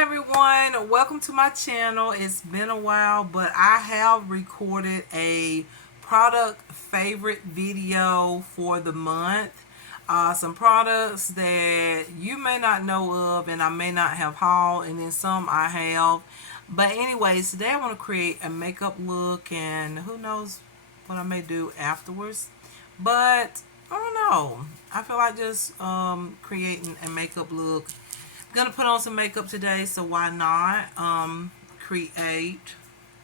everyone, welcome to my channel. It's been a while, but I have recorded a product favorite video for the month. Some products that you may not know of and I may not have hauled, and then some I have. But anyways, today I want to create a makeup look, and who knows what I may do afterwards. But I don't know. I feel like just creating a makeup look. Gonna put on some makeup today, so why not create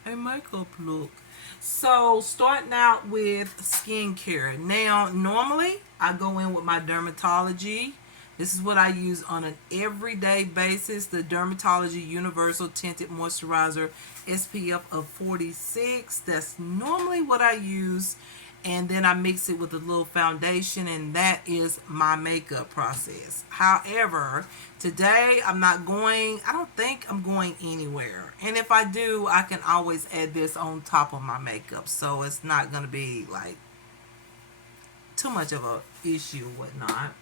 a makeup look. So starting out with skincare. Now normally I go in with my Dermatology. This is what I use on an everyday basis, the Dermatology Universal Tinted Moisturizer SPF of 46. That's normally what I use, and then I mix it with a little foundation, and that is my makeup process. However, today I don't think I'm going anywhere, and if I do, I can always add this on top of my makeup, so it's not going to be like too much of a issue or whatnot.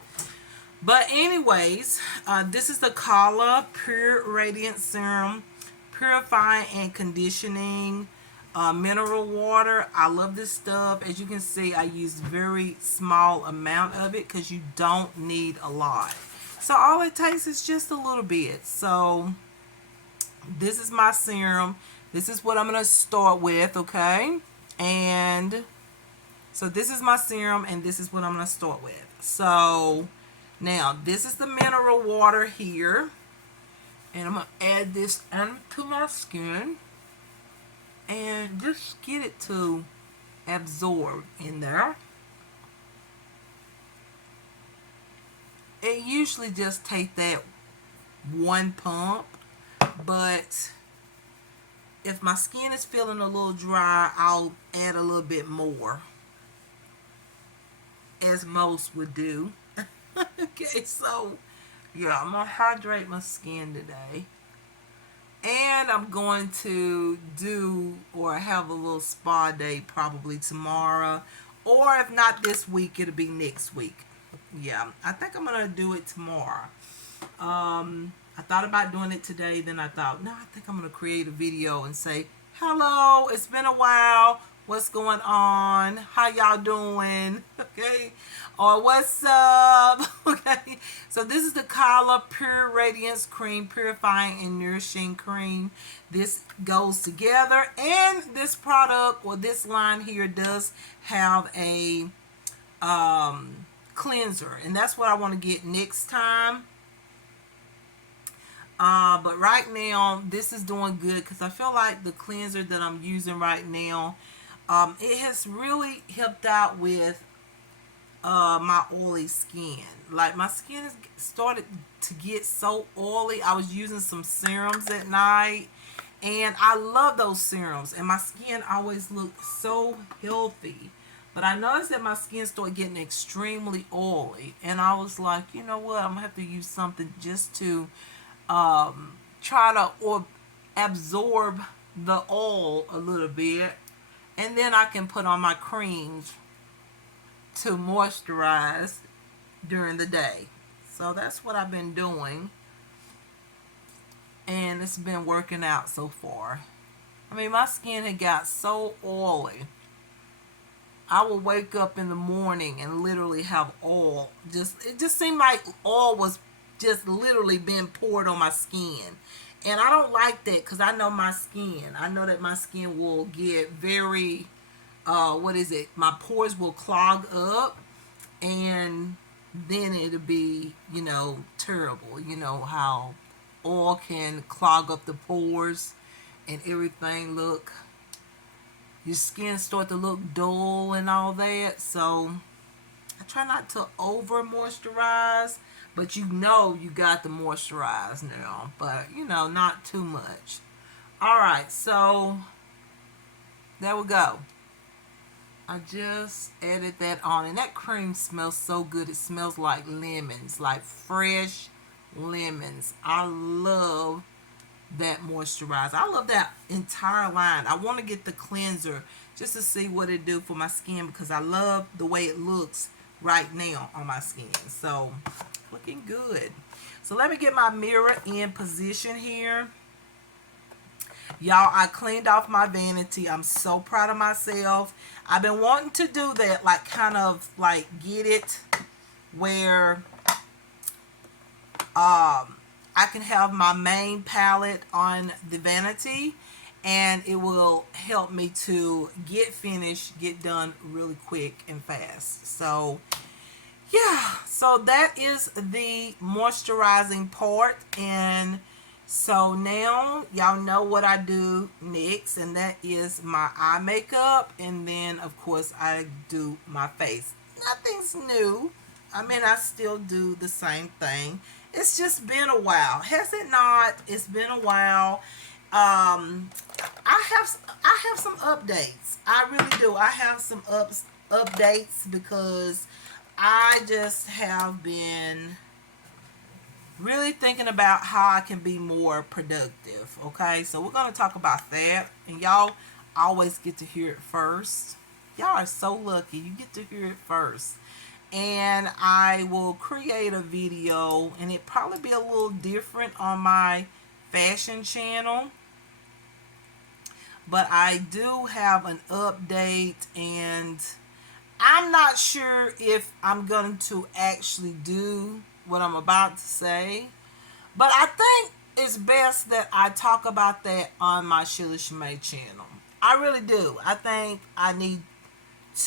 But anyways, this is the Kala Pure Radiant Serum, purifying and conditioning mineral water. I love this stuff. As you can see, I use very small amount of it because you don't need a lot. So all it takes is just a little bit. So this is my serum. This is what I'm going to start with, okay? And so this is my serum, and this is what I'm going to start with. So now this is the mineral water here, and I'm going to add this onto my skin and just get it to absorb in there. It usually just take that one pump, but if my skin is feeling a little dry, I'll add a little bit more, as most would do. Okay, so yeah, I'm gonna hydrate my skin today. And I'm going to do or have a little spa day probably tomorrow. Or if not this week, it'll be next week. Yeah, I think I'm going to do it tomorrow. I thought about doing it today. Then I thought, no, I think I'm going to create a video and say, hello, it's been a while. What's going on? How y'all doing? Okay. Or what's up? Okay. So this is the Kala Pure Radiance Cream, Purifying and Nourishing Cream. This goes together. And this product, or this line here, does have a cleanser. And that's what I want to get next time. But right now, this is doing good because I feel like the cleanser that I'm using right now, it has really helped out with my oily skin. Like, my skin has started to get so oily. I was using some serums at night, and I love those serums, and my skin always looked so healthy. But I noticed that my skin started getting extremely oily, and I was like, you know what, I'm gonna have to use something just to try to absorb the oil a little bit, and then I can put on my creams to moisturize during the day. So that's what I've been doing, and it's been working out so far. I mean, my skin had got so oily. I would wake up in the morning and literally have oil. It just seemed like oil was just literally being poured on my skin. And I don't like that because I know my skin. I know that my skin will get very, my pores will clog up, and then it'll be, terrible. You know how oil can clog up the pores and everything your skin start to look dull and all that. So I try not to over moisturize, but you got to moisturize now, but not too much. All right, so there we go. I just added that on, and that cream smells so good. It smells like lemons, like fresh lemons. I love that moisturizer. I love that entire line. I want to get the cleanser just to see what it do for my skin, because I love the way it looks right now on my skin. So looking good. So let me get my mirror in position here. Y'all, I cleaned off my vanity. I'm so proud of myself. I've been wanting to do that, like kind of like get it where I can have my main palette on the vanity, and it will help me to get finished, get done really quick and fast. So yeah, so that is the moisturizing part. And so now y'all know what I do next, and that is my eye makeup, and then of course I do my face. Nothing's new. I mean, I still do the same thing. It's just been a while, has it not? It's been a while. I have some updates. I really do. I have some updates because I just have been really thinking about how I can be more productive. Okay, so we're going to talk about that, and y'all always get to hear it first. Y'all are so lucky. You get to hear it first. And I will create a video, and it probably be a little different on my fashion channel, but I do have an update, and I'm not sure if I'm going to actually do what I'm about to say, but I think it's best that I talk about that on my Sheila Shimay channel. I really do. I think I need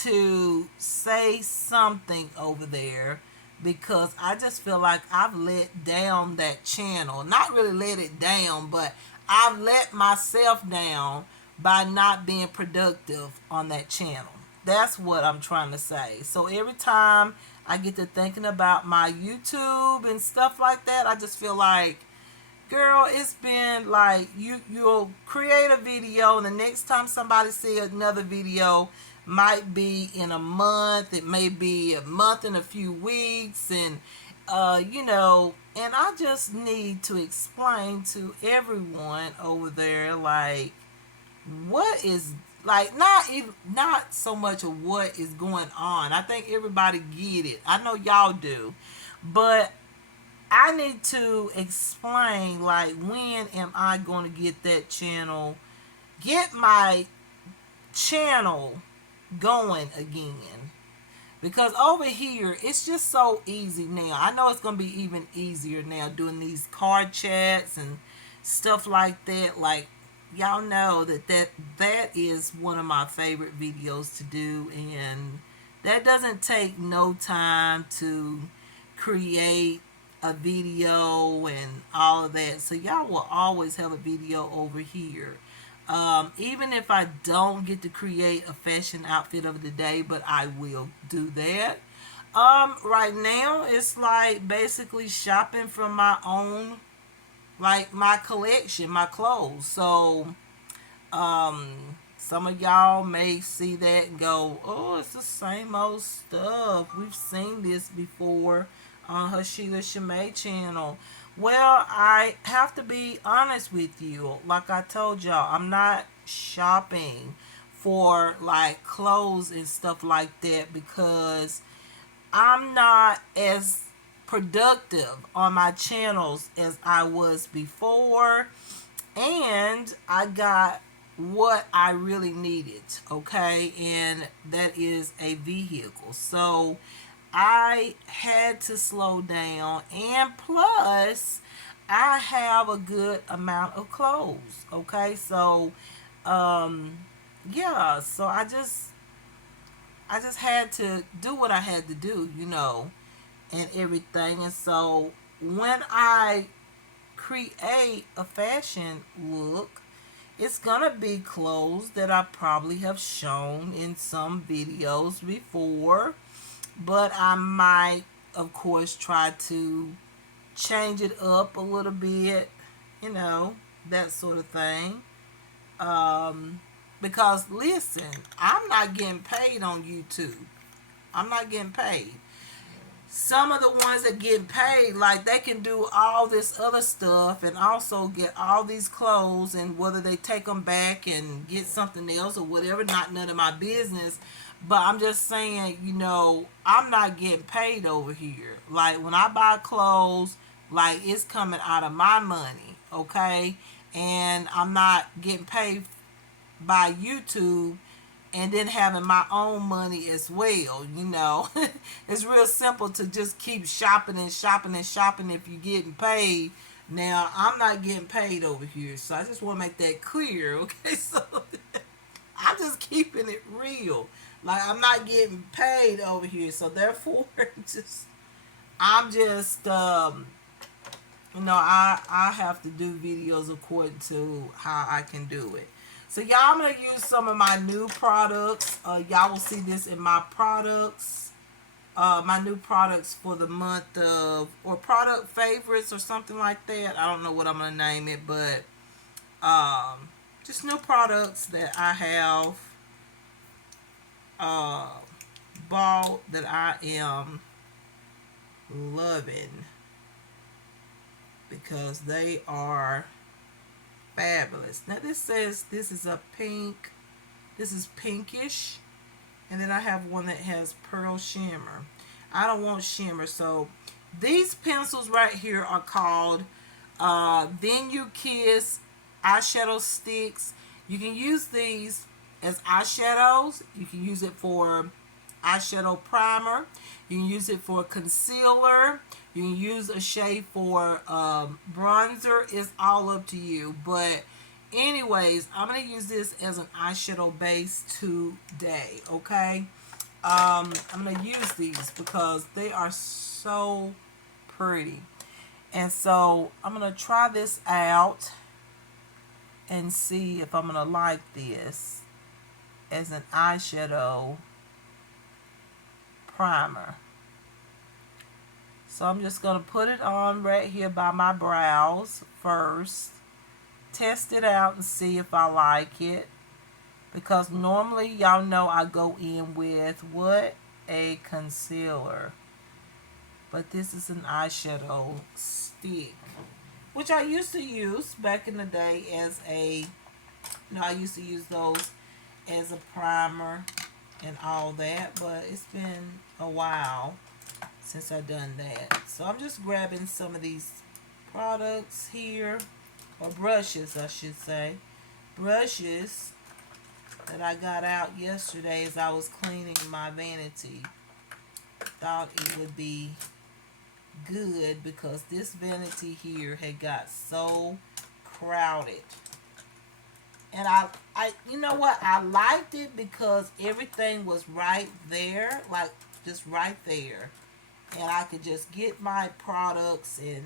to say something over there, because I just feel like I've let down that channel. Not really let it down, but I've let myself down by not being productive on that channel. That's what I'm trying to say. So every time I get to thinking about my YouTube and stuff like that, I just feel like, girl, it's been like you'll create a video, and the next time somebody see another video might be in a month. It may be a month and a few weeks, and and I just need to explain to everyone over there, like, what is, like, not so much of what is going on. I think everybody get it. I know y'all do, but I need to explain, like, when am I going to get my channel going again? Because over here, it's just so easy now. I know it's going to be even easier now doing these card chats and stuff like that. Like, y'all know that is one of my favorite videos to do, and that doesn't take no time to create a video and all of that. So y'all will always have a video over here. Even if I don't get to create a fashion outfit of the day, but I will do that. Right now it's like basically shopping from my own, like, my collection, my clothes. So some of y'all may see that and go, oh, it's the same old stuff. We've seen this before on her Sheila Shimay channel. Well, I have to be honest with you. Like I told y'all, I'm not shopping for like clothes and stuff like that, because I'm not as productive on my channels as I was before, and I got what I really needed, okay, and that is a vehicle. So I had to slow down, and plus I have a good amount of clothes, okay. So yeah, so I just had to do what I had to do, and everything. And so when I create a fashion look, it's gonna be clothes that I probably have shown in some videos before, but I might, of course, try to change it up a little bit, that sort of thing. Because listen, I'm not getting paid on YouTube. I'm not getting paid. Some of the ones that get paid, like, they can do all this other stuff and also get all these clothes, and whether they take them back and get something else or whatever, not none of my business. But I'm just saying, I'm not getting paid over here. Like when I buy clothes, like it's coming out of my money, okay? And I'm not getting paid by YouTube and then having my own money as well. It's real simple to just keep shopping and shopping and shopping if you're getting paid. Now, I'm not getting paid over here, so I just want to make that clear, okay? So I'm just keeping it real. Like I'm not getting paid over here, so therefore, just I'm just I have to do videos according to how I can do it. So y'all, I'm gonna use some of my new products. Y'all will see this in my products. My new products for the month of, or product favorites or something like that. I don't know what I'm gonna name it, but just new products that I have uh, bought that I am loving because they are fabulous. Now this says this is a pink. This is pinkish. And then I have one that has pearl shimmer. I don't want shimmer. So these pencils right here are called Then You Kiss eyeshadow sticks. You can use these as eyeshadows. You can use it for eyeshadow primer. You can use it for concealer. You can use a shade for bronzer. It's all up to you. But anyways, I'm going to use this as an eyeshadow base today. Okay. I'm going to use these because they are so pretty. And so I'm going to try this out and see if I'm going to like this as an eyeshadow primer. So I'm just going to put it on right here by my brows first. Test it out and see if I like it. Because normally, y'all know I go in with what? A concealer. But this is an eyeshadow stick, which I used to use back in the day as I used to use those as a primer and all that. But it's been a while since I've done that. So I'm just grabbing some of these products here, or brushes I should say. Brushes that I got out yesterday as I was cleaning my vanity. Thought it would be good because this vanity here had got so crowded. And I you know what? I liked it because everything was right there, like just right there. And I could just get my products and,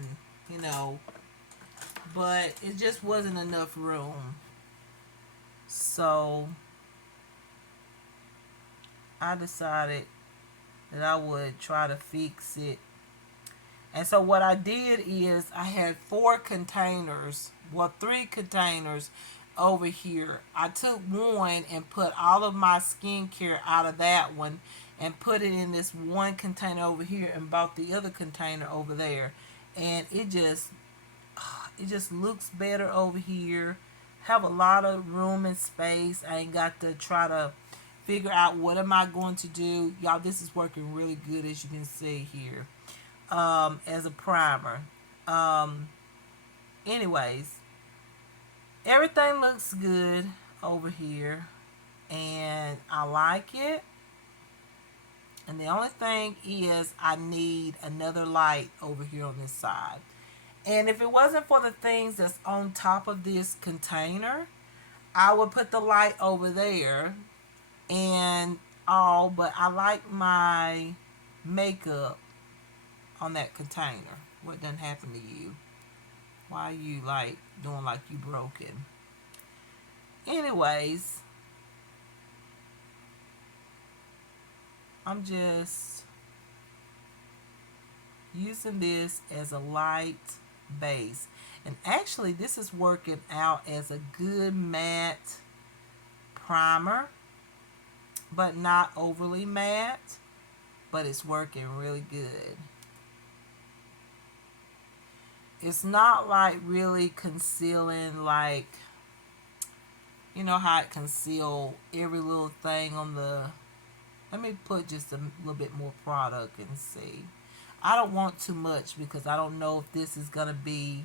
but it just wasn't enough room. So I decided that I would try to fix it. And so what I did is I had 3 containers over here. I took one and put all of my skincare out of that one and put it in this one container over here and bought the other container over there. And it just looks better over here. Have a lot of room and space. I ain't got to try to figure out what am I going to do. Y'all, this is working really good as you can see here. As a primer. Anyways, everything looks good over here and I like it. And the only thing is I need another light over here on this side. And if it wasn't for the things that's on top of this container, I would put the light over there and all, but I like my makeup on that container. What done happened to you? Why are you like doing like you broken? Anyways, I'm just using this as a light base. And actually this is working out as a good matte primer, but not overly matte, but it's working really good. It's not like really concealing, like, you know how it conceal every little thing on the Let me put just a little bit more product and see. I don't want too much because I don't know if this is going to be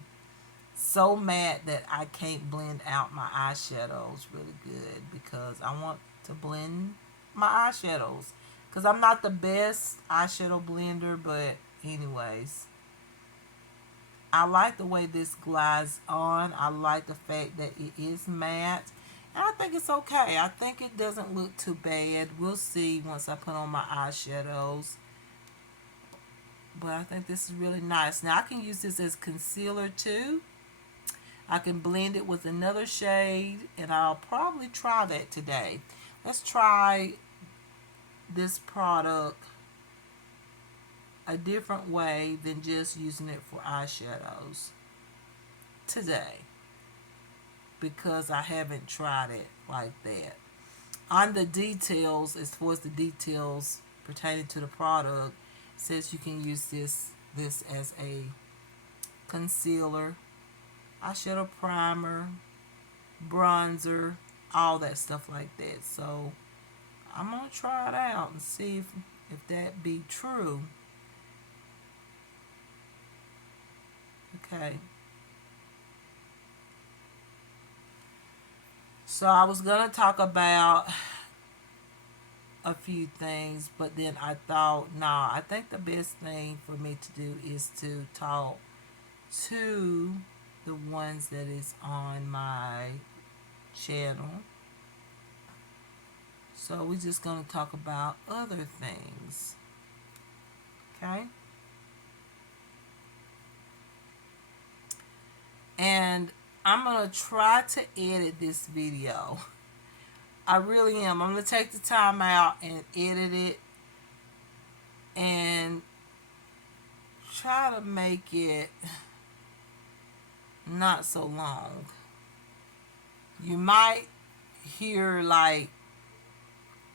so matte that I can't blend out my eyeshadows really good, because I want to blend my eyeshadows because I'm not the best eyeshadow blender. But anyways, I like the way this glides on. I like the fact that it is matte. And I think it's okay. I think it doesn't look too bad. We'll see once I put on my eyeshadows. But I think this is really nice. Now I can use this as concealer too. I can blend it with another shade, and I'll probably try that today. Let's try this product a different way than just using it for eyeshadows today, because I haven't tried it like that. On the details, as far as the details pertaining to the product, it says you can use this as a concealer, eyeshadow primer, bronzer, all that stuff like that. So I'm gonna try it out and see if that be true. Okay. So I was gonna talk about a few things, but then I thought, nah, I think the best thing for me to do is to talk to the ones that is on my channel. So we're just going to talk about other things. Okay? And I'm going to try to edit this video. I really am. I'm going to take the time out and edit it and try to make it not so long. You might hear like,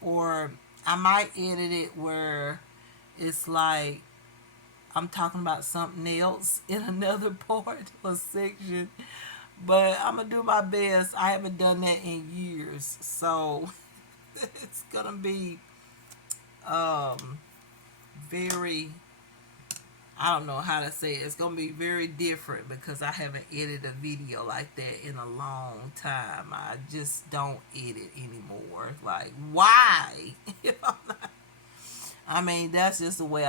or I might edit it where it's like I'm talking about something else in another part or section, but I'm gonna do my best. I haven't done that in years, so it's gonna be very, I don't know how to say it. It's gonna be very different because I haven't edited a video like that in a long time. I just don't edit anymore. Like, why? I mean, that's just the way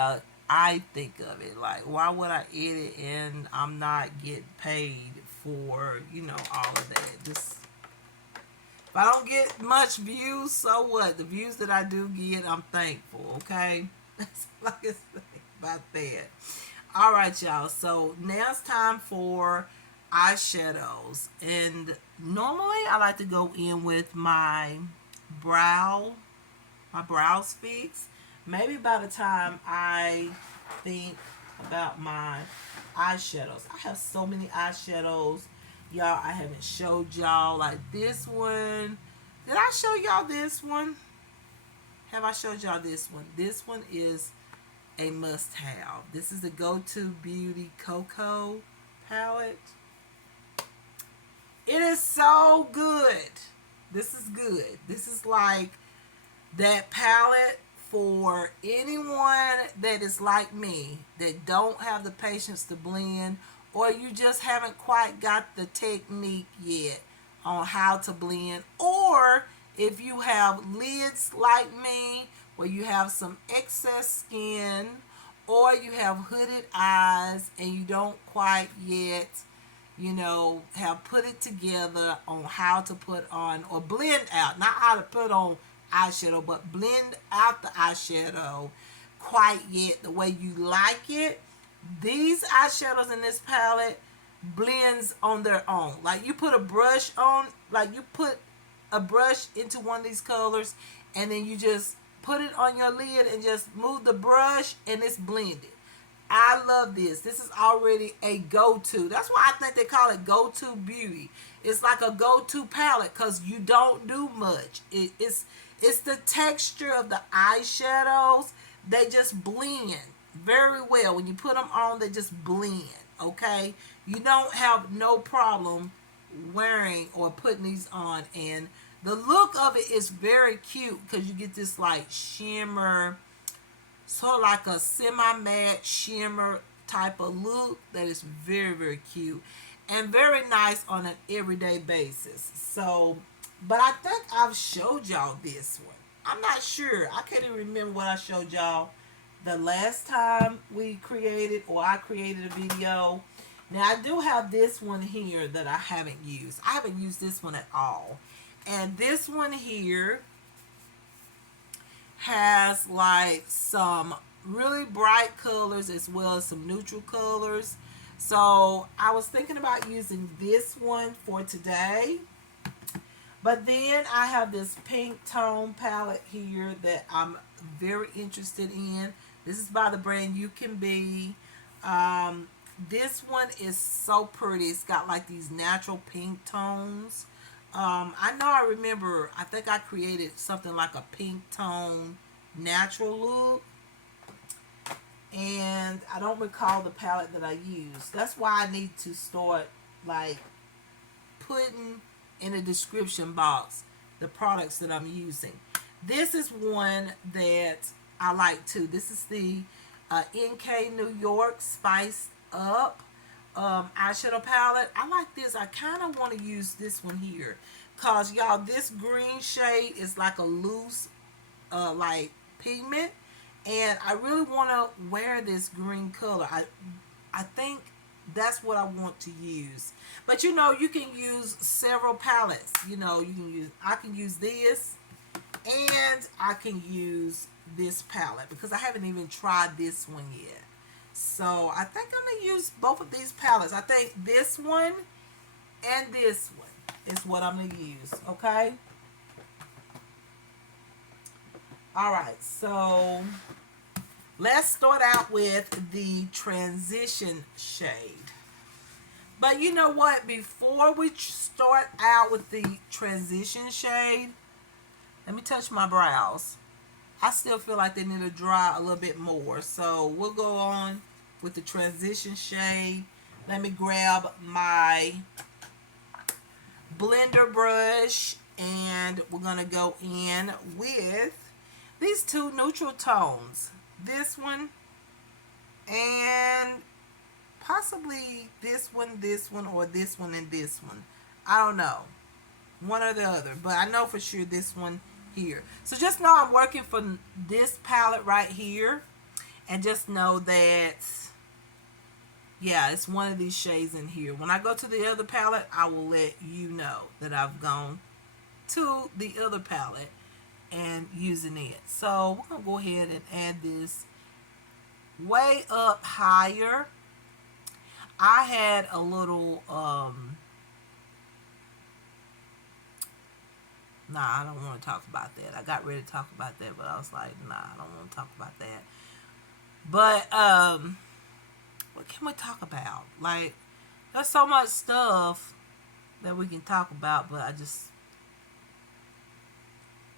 I think of it. Like, why would I edit and I'm not getting paid for, all of that? Just, if I don't get much views, so what? The views that I do get, I'm thankful, okay? That's all I can say about that. Alright, y'all. So now it's time for eyeshadows. And normally I like to go in with my brows fix. Maybe by the time I think about my eyeshadows. I have so many eyeshadows. Y'all, I haven't showed y'all like this one. Did I show y'all this one? Have I showed y'all this one? This one is a must-have. This is the Go-To Beauty Cocoa palette. It is so good. This is good. This is like that palette for anyone that is like me, that don't have the patience to blend, or you just haven't quite got the technique yet on how to blend, or if you have lids like me where you have some excess skin, or you have hooded eyes and you don't quite yet have put it together on how to put on or blend out, not how to put on eyeshadow, but blend out the eyeshadow quite yet the way you like it. These eyeshadows in this palette blends on their own. Like, you put a brush on, like you put a brush into one of these colors and then you just put it on your lid and just move the brush and it's blended. I love this. This is already a go-to. That's why I think they call it Go-To Beauty. It's like a go-to palette because you don't do much. It's the texture of the eyeshadows. They just blend very well. When you put them on, they just blend, okay? You don't have no problem wearing or putting these on and The look of it is very cute because you get this like shimmer, sort of like a semi-matte shimmer type of look that is very, very cute and very nice on an everyday basis. So, but I think I've showed y'all this one. I'm not sure. I can't even remember what I showed y'all the last time we created or I created a video. Now I do have this one here that I haven't used. I haven't used this one at all. And this one here has like some really bright colors as well as some neutral colors. So I was thinking about using this one for today. But then I have this pink tone palette here that I'm very interested in. This is by the brand You Can Be. This one is so pretty. It's got like these natural pink tones. I know I remember, I think I created something like a pink tone natural look. And I don't recall the palette that I used. That's why I need to start like putting in the description box the products that I'm using. This is one that I like too. This is the NK New York Spiced Up eyeshadow palette. I like this. I kind of want to use this one here because y'all, this green shade is like a loose like pigment, and I really want to wear this green color. I think that's what I want to use. But you know, you can use several palettes. You know, I can use this and I can use this palette because I haven't even tried this one yet. So I think I'm going to use both of these palettes. I think this one and this one is what I'm going to use. Okay? Alright, so let's start out with the transition shade. But you know what? Before we start out with the transition shade, let me touch my brows. I still feel like they need to dry a little bit more. So we'll go on with the transition shade. Let me grab my blender brush and we're going to go in with these two neutral tones. This one and possibly this one, or this one and this one. I don't know. One or the other. But I know for sure this one here. So just know I'm working for this palette right here. And just know that, yeah, it's one of these shades in here. When I go to the other palette, I will let you know that I've gone to the other palette and using it. So we're going to go ahead and add this way up higher. I had a little, nah, I don't want to talk about that. I got ready to talk about that, but I was like, nah, I don't want to talk about that. But, what can we talk about? Like, there's so much stuff that we can talk about, but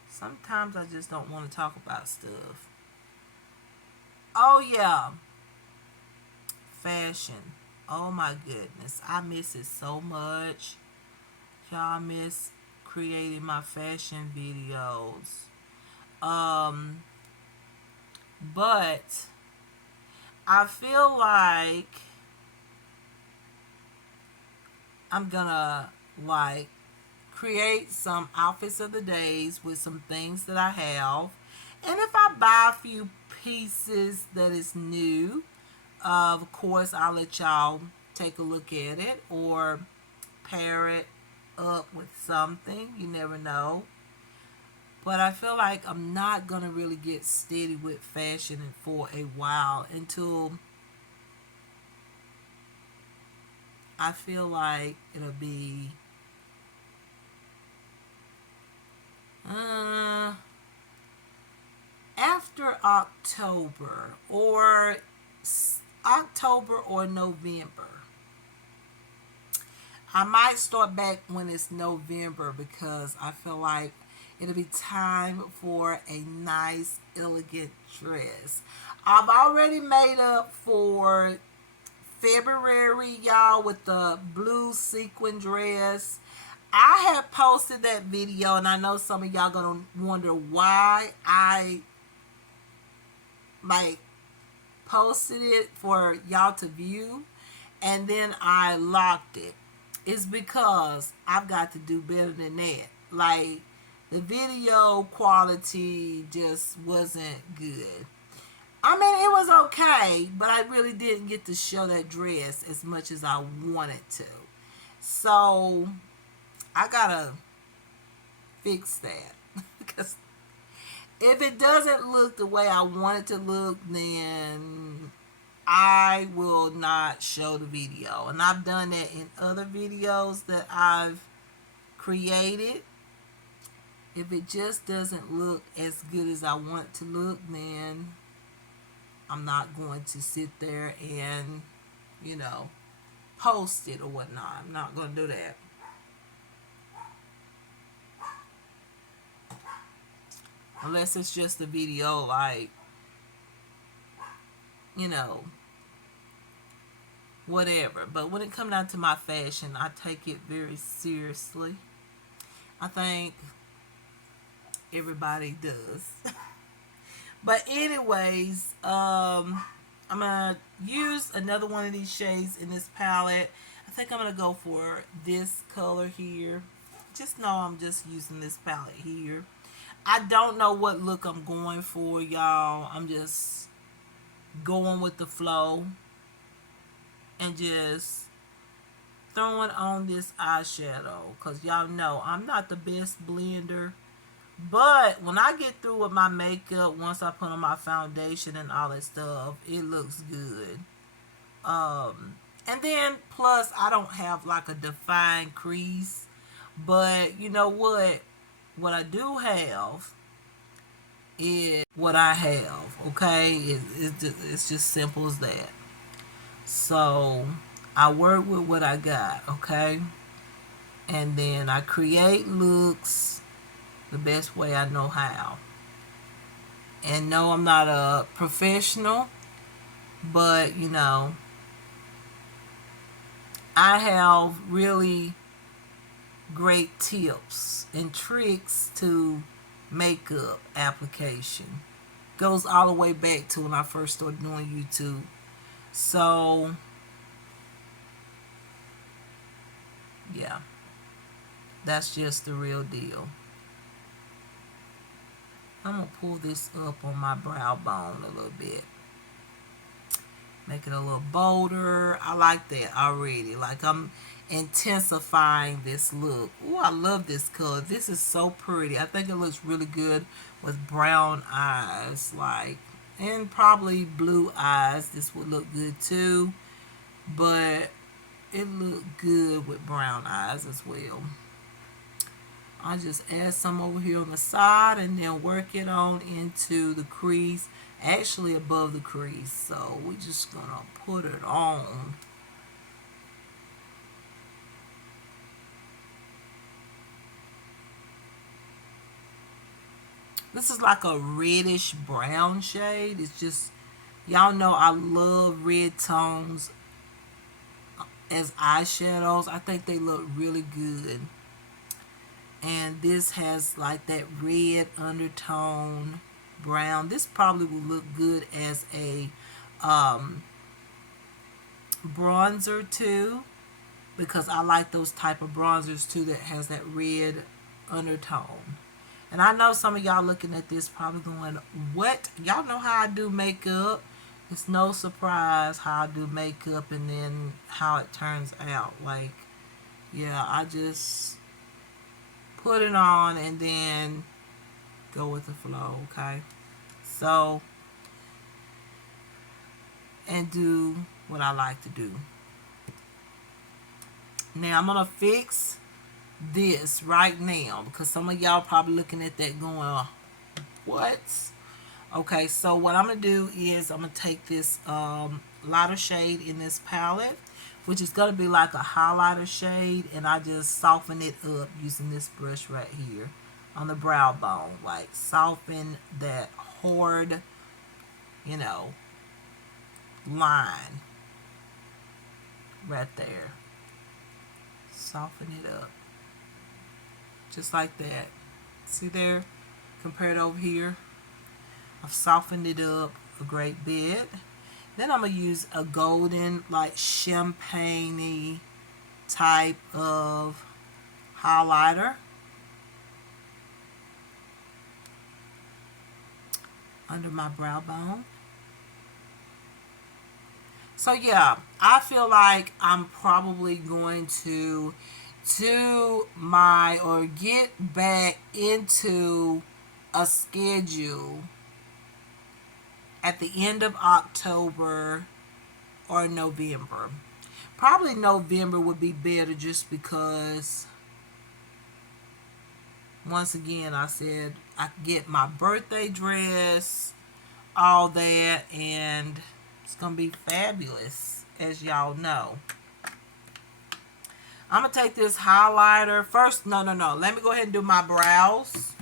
sometimes I just don't want to talk about stuff. Oh, yeah. Fashion. Oh, my goodness. I miss it so much. Y'all miss creating my fashion videos. But I feel like I'm gonna like create some outfits of the days with some things that I have, and if I buy a few pieces that is new, of course I'll let y'all take a look at it or pair it up with something. You never know. But I feel like I'm not gonna really get steady with fashion for a while until I feel like it'll be after October or November. I might start back when it's November because I feel like it'll be time for a nice, elegant dress. I've already made up for February, y'all, with the blue sequin dress. I have posted that video, and I know some of y'all gonna wonder why I like posted it for y'all to view, and then I locked it. It's because I've got to do better than that. Like, the video quality just wasn't good. I mean, it was okay, but I really didn't get to show that dress as much as I wanted to. So I gotta fix that. Because if it doesn't look the way I want it to look, then I will not show the video. And I've done that in other videos that I've created. If it just doesn't look as good as I want it to look, then I'm not going to sit there and, you know, post it or whatnot. I'm not going to do that. Unless it's just a video like, you know, whatever. But when it comes down to my fashion, I take it very seriously. I think everybody does. But anyways, I'm gonna use another one of these shades in this palette. I think I'm gonna go for this color here. Just know I'm just using this palette here. I don't know what look I'm going for, y'all. I'm just going with the flow and just throwing on this eyeshadow, because y'all know I'm not the best blender. But when I get through with my makeup, once I put on my foundation and all that stuff, it looks good. And then plus I don't have like a defined crease. But you know what? What I do have is what I have. Okay? It's just simple as that. So I work with what I got. Okay? And then I create looks the best way I know how. And no, I'm not a professional, but you know, I have really great tips and tricks to makeup application. Goes all the way back to when I first started doing YouTube. So, yeah, that's just the real deal. I'm going to pull this up on my brow bone a little bit. Make it a little bolder. I like that already. Like, I'm intensifying this look. Ooh, I love this color. This is so pretty. I think it looks really good with brown eyes. Like, and probably blue eyes. This would look good too. But it looked good with brown eyes as well. I'll just add some over here on the side and then work it on into the crease, actually above the crease. So we're just gonna put it on. This is like a reddish brown shade. It's just, y'all know I love red tones as eyeshadows. I think they look really good. And this has like that red undertone brown. This probably would look good as a bronzer too, because I like those type of bronzers too that has that red undertone. And I know some of y'all looking at this probably going, what? Y'all know how I do makeup. It's no surprise how I do makeup and then how it turns out. Like, yeah, I just put it on and then go with the flow, okay? So, and do what I like to do. Now, I'm going to fix this right now because some of y'all probably looking at that going, what? Okay, so what I'm going to do is I'm going to take this lighter shade in this palette, which is going to be like a highlighter shade, and I just soften it up using this brush right here on the brow bone. Like, soften that hard, you know, line right there. Soften it up. just like that. See there? Compared over here. I've softened it up a great bit. Then I'm going to use a golden, like champagne type of highlighter under my brow bone. So yeah, I feel like I'm probably going to do my or get back into a schedule at the end of October or November. Probably November would be better just because, once again, I said I could get my birthday dress, all that, and it's going to be fabulous, as y'all know. I'm going to take this highlighter. First, no. Let me go ahead and do my brows.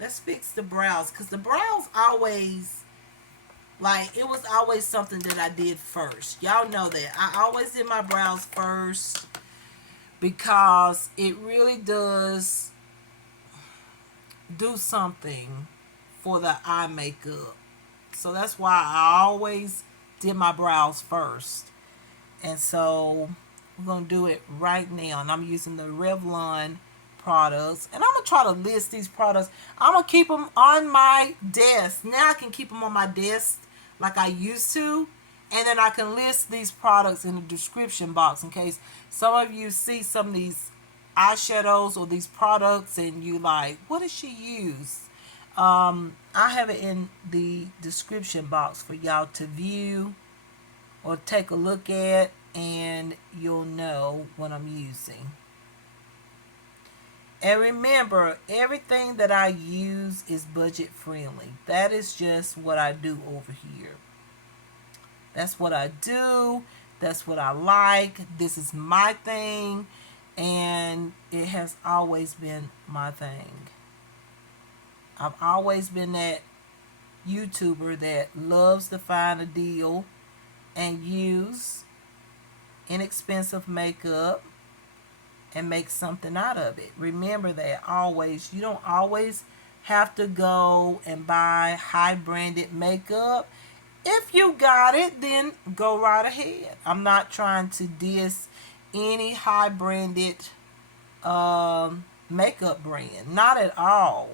Let's fix the brows, because the brows always, like, it was always something that I did first. Y'all know that. I always did my brows first because it really does do something for the eye makeup. So that's why I always did my brows first. And so we're going to do it right now. And I'm using the Revlon products. And I'm going to try to list these products. I'm going to keep them on my desk. Now I can keep them on my desk like I used to. And then I can list these products in the description box in case some of you see some of these eyeshadows or these products and you like, what does she use? I have it in the description box for y'all to view or take a look at, and you'll know what I'm using. And remember, everything that I use is budget friendly. That is just what I do over here. That's what I do. That's what I like. This is my thing. And it has always been my thing. I've always been that YouTuber that loves to find a deal and use inexpensive makeup and make something out of it. Remember that always. You don't always have to go and buy high branded makeup. If you got it, then go right ahead. I'm not trying to diss any high branded makeup brand. Not at all.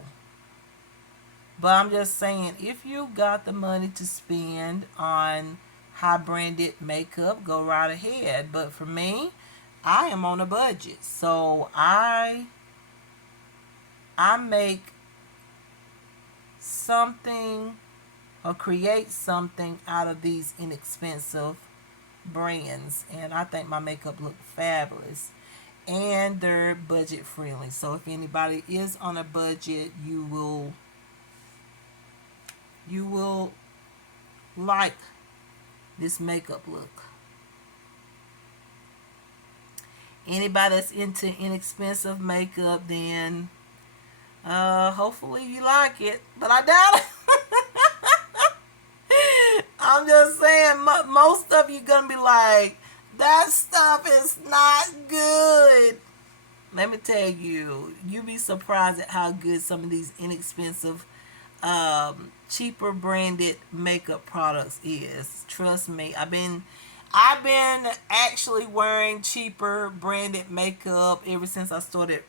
But I'm just saying, if you got the money to spend on high branded makeup, go right ahead. But for me, I am on a budget. So I make something or create something out of these inexpensive brands. And I think my makeup look fabulous. And they're budget friendly. So if anybody is on a budget, you will like this makeup look. Anybody that's into inexpensive makeup, then hopefully you like it, but I doubt it. I'm just saying, most of you gonna be like, that stuff is not good. Let me tell you, you'll be surprised at how good some of these inexpensive cheaper branded makeup products is. Trust me, I've been actually wearing cheaper branded makeup ever since I started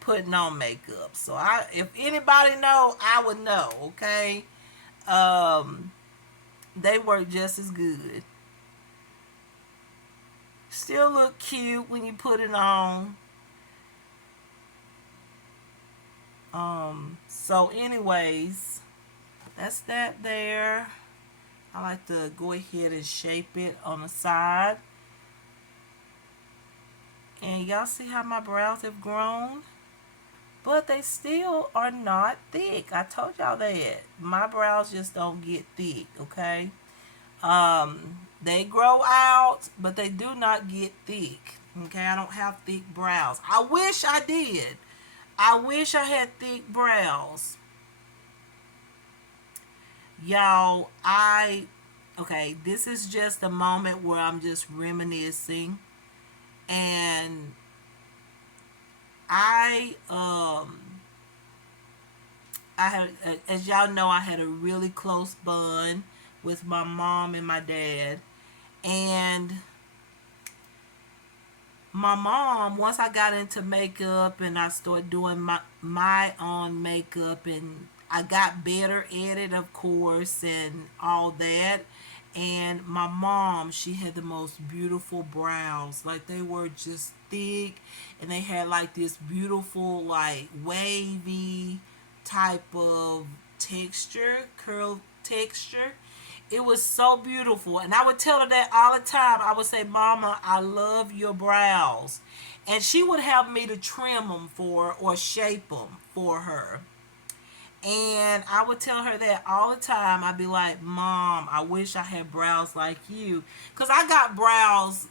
putting on makeup. So if anybody know, I would know. Okay, they work just as good. Still look cute when you put it on. So anyways, that's that there. I like to go ahead and shape it on the side. And y'all see how my brows have grown? But they still are not thick. I told y'all that. My brows just don't get thick, okay? They grow out, but they do not get thick. Okay, I don't have thick brows. I wish I did. I wish I had thick brows. Y'all, okay, this is just a moment where I'm just reminiscing. And I had, as y'all know, I had a really close bond with my mom and my dad. And my mom, once I got into makeup and I started doing my own makeup, and I got better at it, of course, and all that. And my mom, she had the most beautiful brows. Like, they were just thick, and they had like this beautiful, like, wavy type of texture, curl texture. It was so beautiful. And I would tell her that all the time. I would say, Mama, I love your brows. And she would have me to trim them for her or shape them for her. And I would tell her that all the time. I'd be like, Mom, I wish I had brows like you. Because I got brows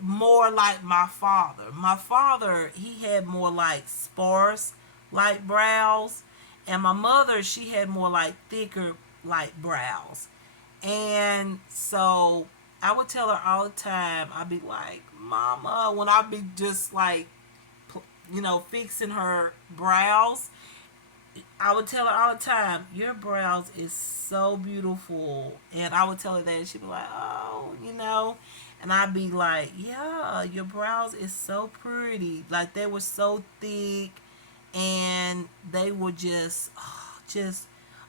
more like my father. My father, he had more like sparse, like brows. And my mother, she had more like thicker, like brows. And so I would tell her all the time, I'd be like, Mama, when I'd be just like, fixing her brows, I would tell her all the time, your brows is so beautiful. And I would tell her that, and she'd be like, oh. And I'd be like, yeah, your brows is so pretty. Like, they were so thick, and they were just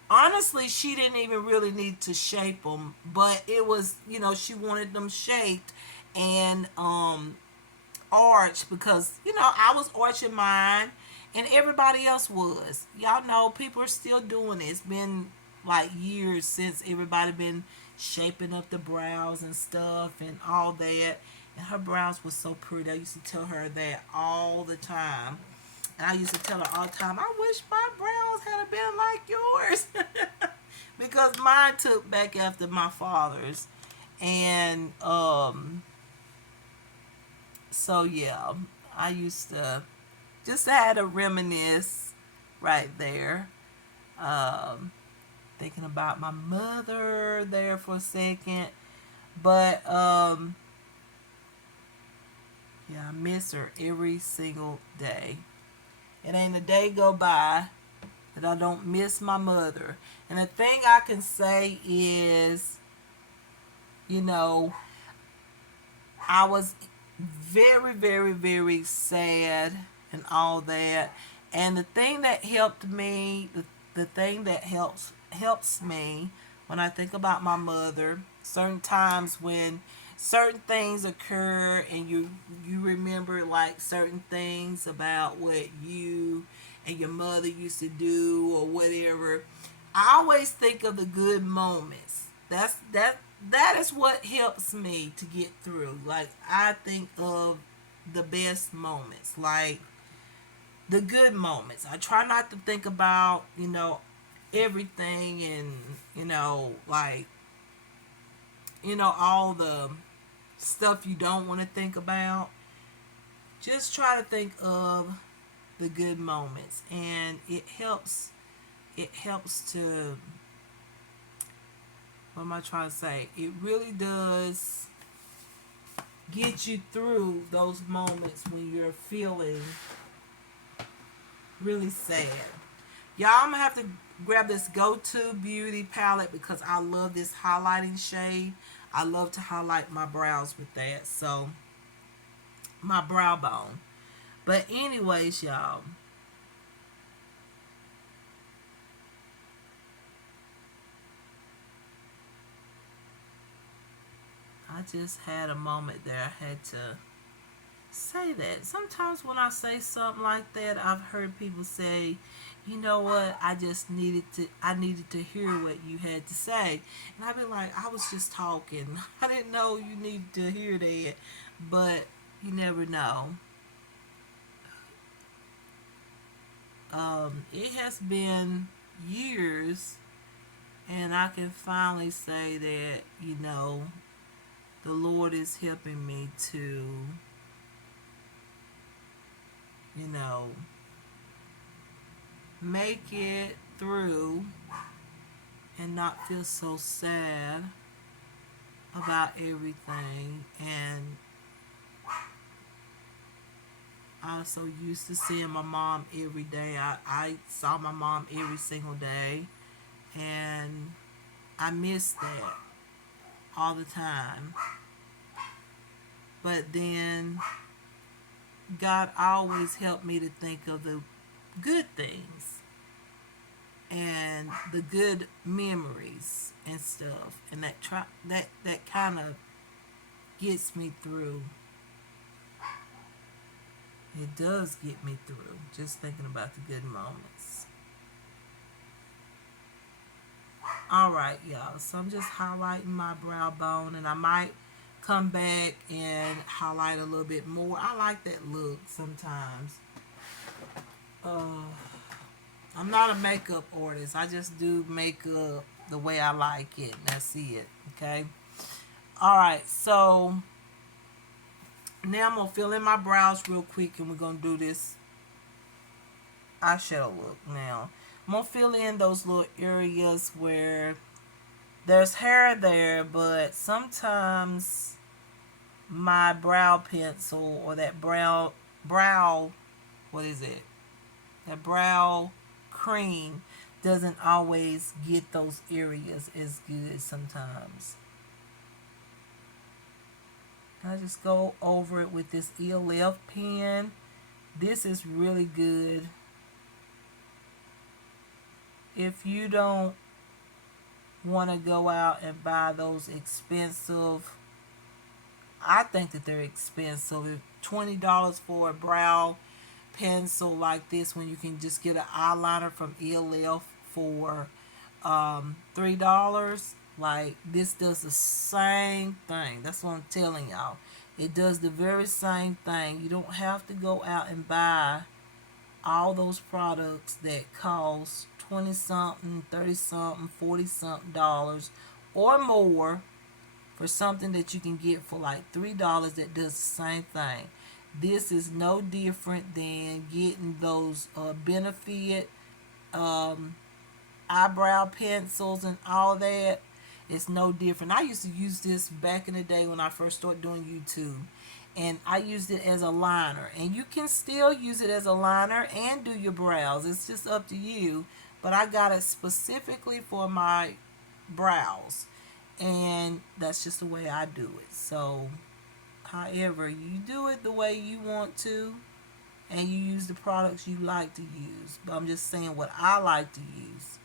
honestly, she didn't even really need to shape them, but it was, she wanted them shaped and arched, because I was arching mine and everybody else was. Y'all know people are still doing it. It's been like years since everybody been shaping up the brows and stuff and all that. And her brows was so pretty. I used to tell her that all the time. And I used to tell her all the time, I wish my brows had been like yours. Because mine took back after my father's. And so yeah, I used to just had to reminisce right there. Um, Thinking about my mother there for a second. But yeah, I miss her every single day. It ain't a day go by that I don't miss my mother. And the thing I can say is, you know, I was very, very, very sad and all that. And the thing that helped me, the thing that helps me when I think about my mother, certain times when certain things occur and you remember like certain things about what you and your mother used to do or whatever. I always think of the good moments. That is what helps me to get through. Like, I think of the best moments, like the good moments. I try not to think about, everything and, like, all the stuff you don't want to think about. Just try to think of the good moments, and it helps to, what am I trying to say? It really does get you through those moments when you're feeling really sad. Y'all, I'm gonna have to grab this Go-To Beauty palette because I love this highlighting shade. I love to highlight my brows with that. So, my brow bone. But anyways, y'all, I just had a moment there. I had to say that. Sometimes when I say something like that, I've heard people say, you know what, I needed to hear what you had to say. And I'd be like, I was just talking. I didn't know you needed to hear that. But you never know. It has been years, and I can finally say that, the Lord is helping me to, you know, make it through and not feel so sad about everything. And I so used to seeing my mom every day. I saw my mom every single day, and I miss that all the time. But then God always helped me to think of the good things and the good memories and stuff, and that kind of gets me through. It does get me through just thinking about the good moments. All right, y'all. So I'm just highlighting my brow bone, and I might come back and highlight a little bit more. I like that look sometimes. Uh, I'm not a makeup artist. I just do makeup the way I like it. And that's it. Okay. All right. So now I'm gonna fill in my brows real quick, and we're gonna do this eyeshadow look. Now I'm gonna fill in those little areas where there's hair there, but sometimes my brow pencil or that brow what is it? That brow cream doesn't always get those areas as good sometimes. I just go over it with this ELF pen. This is really good. If you don't want to go out and buy those expensive, I think that they're expensive. $20 for a brow pencil like this, when you can just get an eyeliner from ELF for $3. Like, this does the same thing. That's what I'm telling y'all. It does the very same thing. You don't have to go out and buy all those products that cost 20 something, 30 something, 40 something dollars or more for something that you can get for like $3 that does the same thing. This is no different than getting those Benefit um, eyebrow pencils and all that. It's no different. I used to use this back in the day when I first started doing YouTube. And I used it as a liner. And you can still use it as a liner and do your brows. It's just up to you. But I got it specifically for my brows. And that's just the way I do it. So, however, you do it the way you want to. And you use the products you like to use. But I'm just saying what I like to use.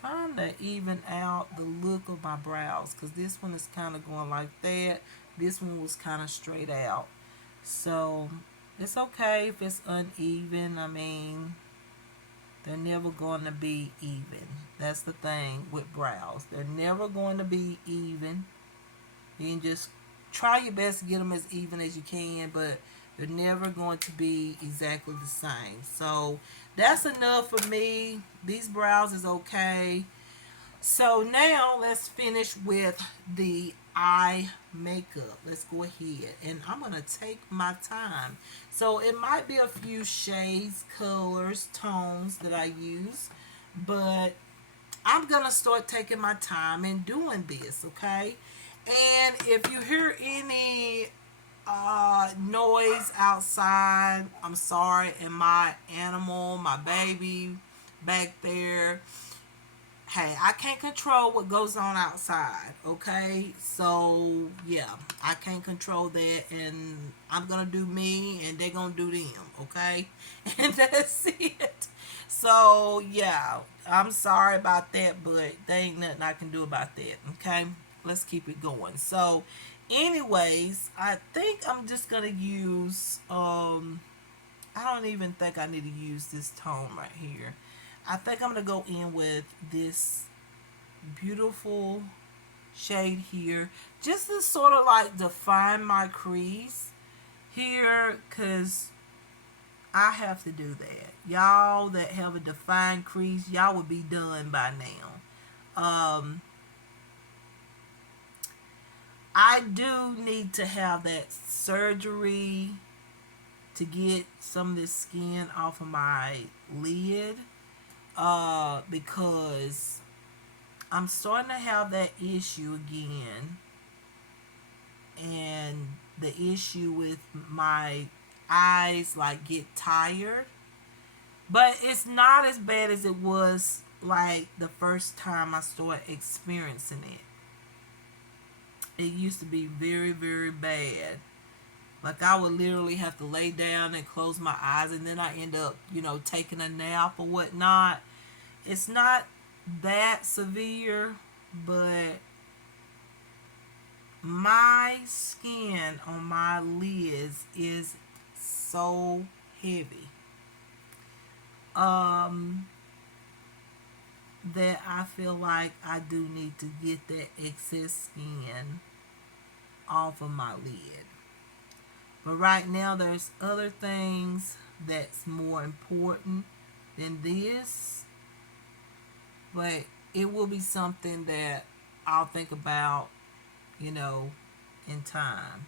Trying to even out the look of my brows, because this one is kind of going like that. This one was kind of straight out. So it's okay if it's uneven. I mean, they're never going to be even. That's the thing with brows. They're never going to be even. You can just try your best to get them as even as you can, but they're never going to be exactly the same. So that's enough for me. These brows is okay. So now let's finish with the eye makeup. Let's go ahead, and I'm going to take my time. So it might be a few shades, colors, tones that I use, but I'm going to start taking my time and doing this, okay? And if you hear any noise outside, I'm sorry. And my animal, my baby back there, hey, I can't control what goes on outside, okay? So yeah, I can't control that, and I'm gonna do me and they're gonna do them, okay? And that's it. So yeah, I'm sorry about that, but there ain't nothing I can do about that, okay? Let's keep it going. So anyways, I think I'm just gonna use I don't even think I need to use this tone right here. I think I'm gonna go in with this beautiful shade here, just to sort of like define my crease here, because I have to do that. Y'all that have a defined crease, y'all would be done by now. I do need to have that surgery to get some of this skin off of my lid, because I'm starting to have that issue again, and the issue with my eyes like get tired, but it's not as bad as it was like the first time I started experiencing it. It used to be very, very bad. Like I would literally have to lay down and close my eyes, and then I end up, taking a nap or whatnot. It's not that severe, but my skin on my lids is so heavy. Um, that I feel like I do need to get that excess skin off of my lid. But right now, there's other things that's more important than this. But it will be something that I'll think about, you know, in time.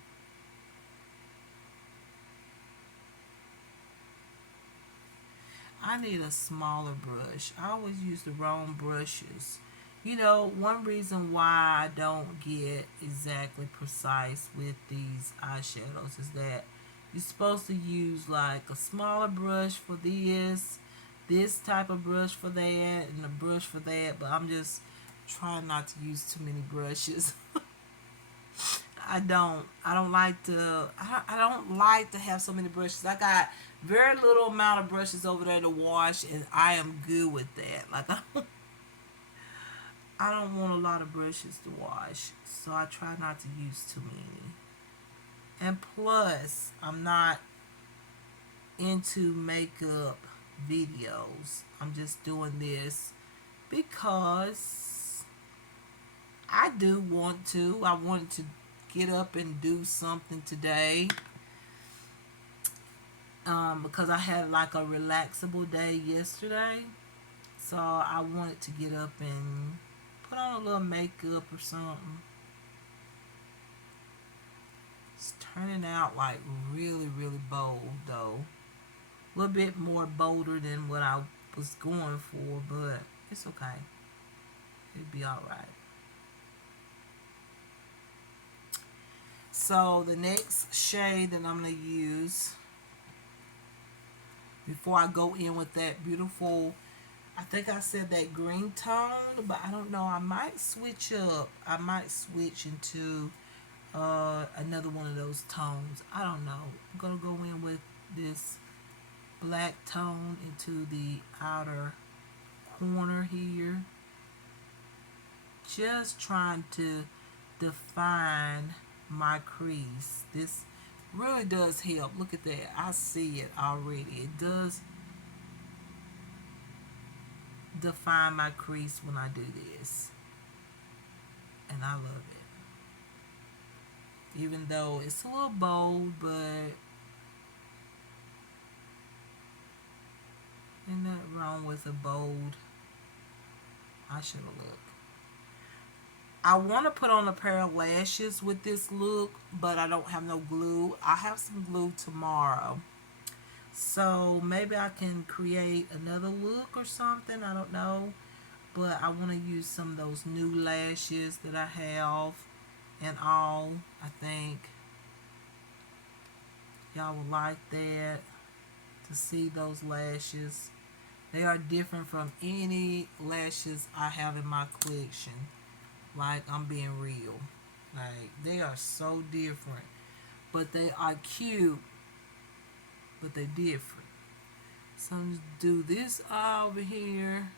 I need a smaller brush. I always use the wrong brushes. One reason why I don't get exactly precise with these eyeshadows is that you're supposed to use like a smaller brush for this type of brush for that, and a brush for that, but I'm just trying not to use too many brushes. I don't like to have so many brushes. I got very little amount of brushes over there to wash, and I am good with that. Like I don't want a lot of brushes to wash, so I try not to use too many. And plus, I'm not into makeup videos. I'm just doing this because I do want to. I wanted to get up and do something today, because I had like a relaxable day yesterday. So I wanted to get up and put on a little makeup or something. It's turning out like really, really bold though. A little bit more bolder than what I was going for, but it's okay. It'll be alright. So the next shade that I'm going to use before I go in with that beautiful, I think I said that green tone, but I don't know. I might switch up. I might switch into another one of those tones. I don't know. I'm going to go in with this black tone into the outer corner here. Just trying to define my crease. This really does help. Look at that. I see it already. It does define my crease when I do this. And I love it. Even though it's a little bold, but ain't nothing wrong with a bold eyeshadow look. I want to put on a pair of lashes with this look, but I don't have no glue. I have some glue tomorrow. So maybe I can create another look or something. I don't know. But I want to use some of those new lashes that I have and all. I think y'all will like that, to see those lashes. They are different from any lashes I have in my collection. Like, I'm being real. Like, they are so different. But they are cute. But they're different. So I'm just do this over here.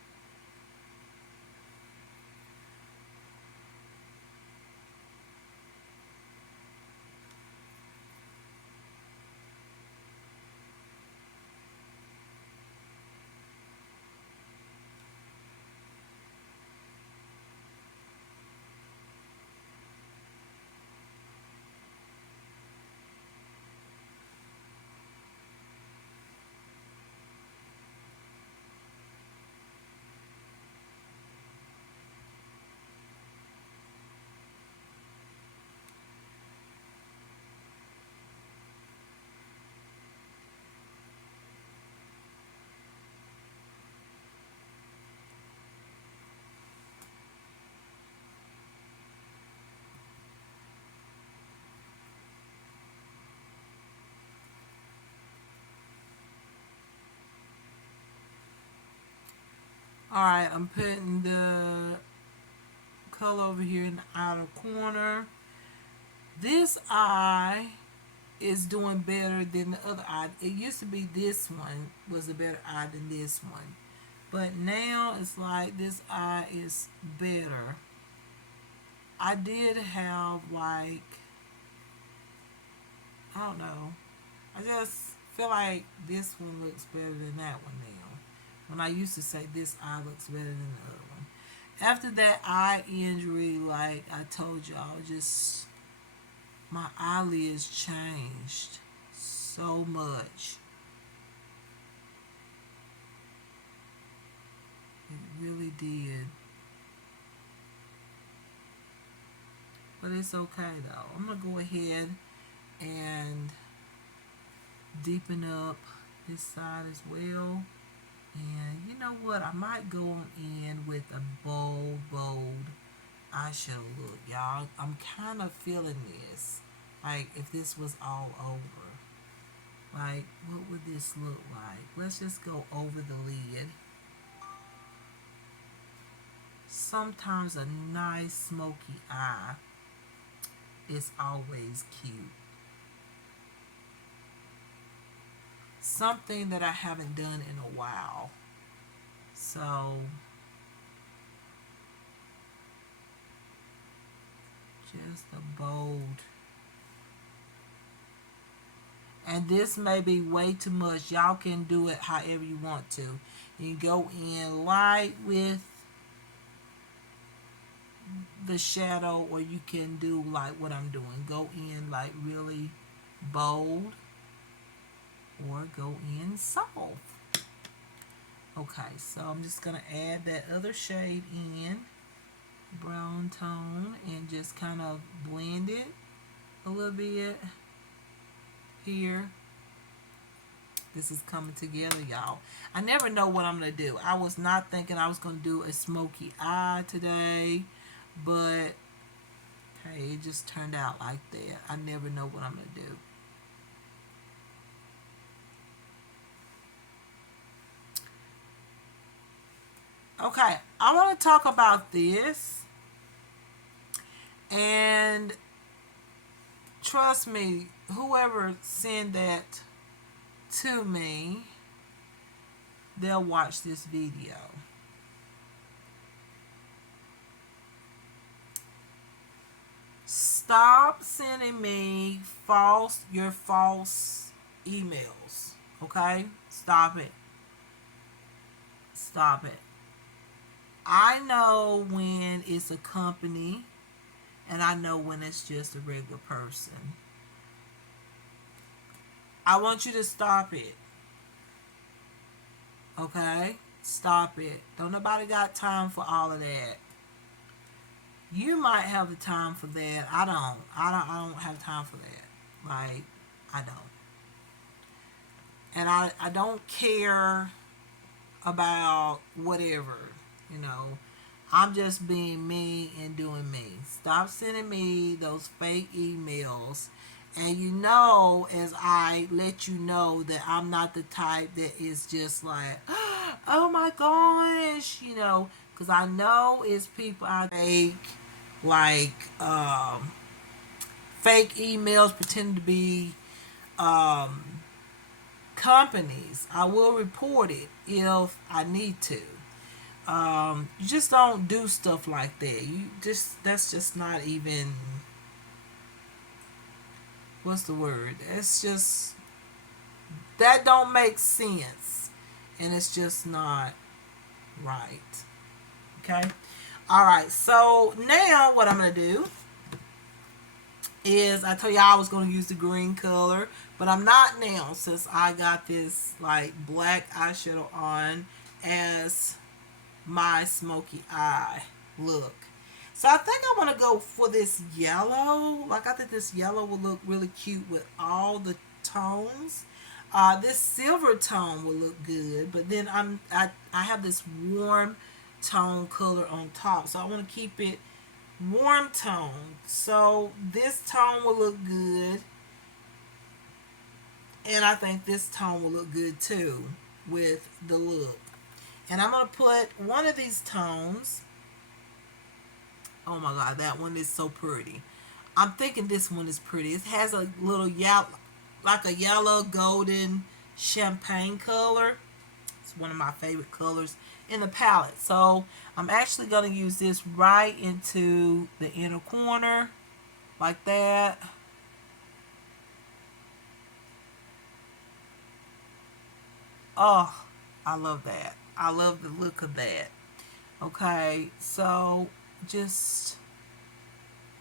Alright, I'm putting the color over here in the outer corner. This eye is doing better than the other eye. It used to be this one was a better eye than this one. But now it's like this eye is better. I did have like, I don't know. I just feel like this one looks better than that one now. When I used to say this eye looks better than the other one. After that eye injury, like I told y'all, just my eyelids changed so much. It really did. But it's okay though. I'm going to go ahead and deepen up this side as well. And you know what? I might go in with a bold eyeshadow look, y'all. I'm kind of feeling this. Like if this was all over. Like what would this look like? Let's just go over the lid. Sometimes a nice smoky eye is always cute. Something that I haven't done in a while. So just a bold. And this may be way too much. Y'all can do it however you want to. You can go in light with the shadow, or you can do like what I'm doing. Go in like really bold, or go in soft. Okay, so I'm just going to add that other shade in, brown tone, and just kind of blend it a little bit here. This is coming together, y'all. I never know what I'm going to do. I was not thinking I was going to do a smoky eye today, but hey, it just turned out like that. I never know what I'm going to do. Okay, I want to talk about this. And trust me, whoever sent that to me, they'll watch this video. Stop sending me your false emails. Okay? Stop it. Stop it. I know when it's a company, and I know when it's just a regular person. I want you to stop it. Okay? Stop it. Don't nobody got time for all of that. You might have the time for that. I don't. I don't have time for that. Like, I don't. And I don't care about whatever, you know. I'm just being me and doing me. Stop sending me those fake emails. And you know, as I let you know that I'm not the type that is just like, oh my gosh, you know, because I know it's people out there like fake emails pretending to be companies. I will report it if I need to. You just don't do stuff like that. That's just not even, what's the word? It's just, that don't make sense, and it's just not right. Okay. All right. So now what I'm gonna do is, I told y'all I was gonna use the green color, but I'm not now, since I got this like black eyeshadow on as my smoky eye look. So I think I want to go for this yellow. Like I think this yellow will look really cute with all the tones. This silver tone will look good, but then I have this warm tone color on top, so I want to keep it warm tone. So this tone will look good, and I think this tone will look good too with the look. And I'm going to put one of these tones. Oh my God, that one is so pretty. I'm thinking this one is pretty. It has a little yellow, like a yellow golden champagne color. It's one of my favorite colors in the palette. So I'm actually going to use this right into the inner corner like that. Oh, I love that. I love the look of that. Okay, so just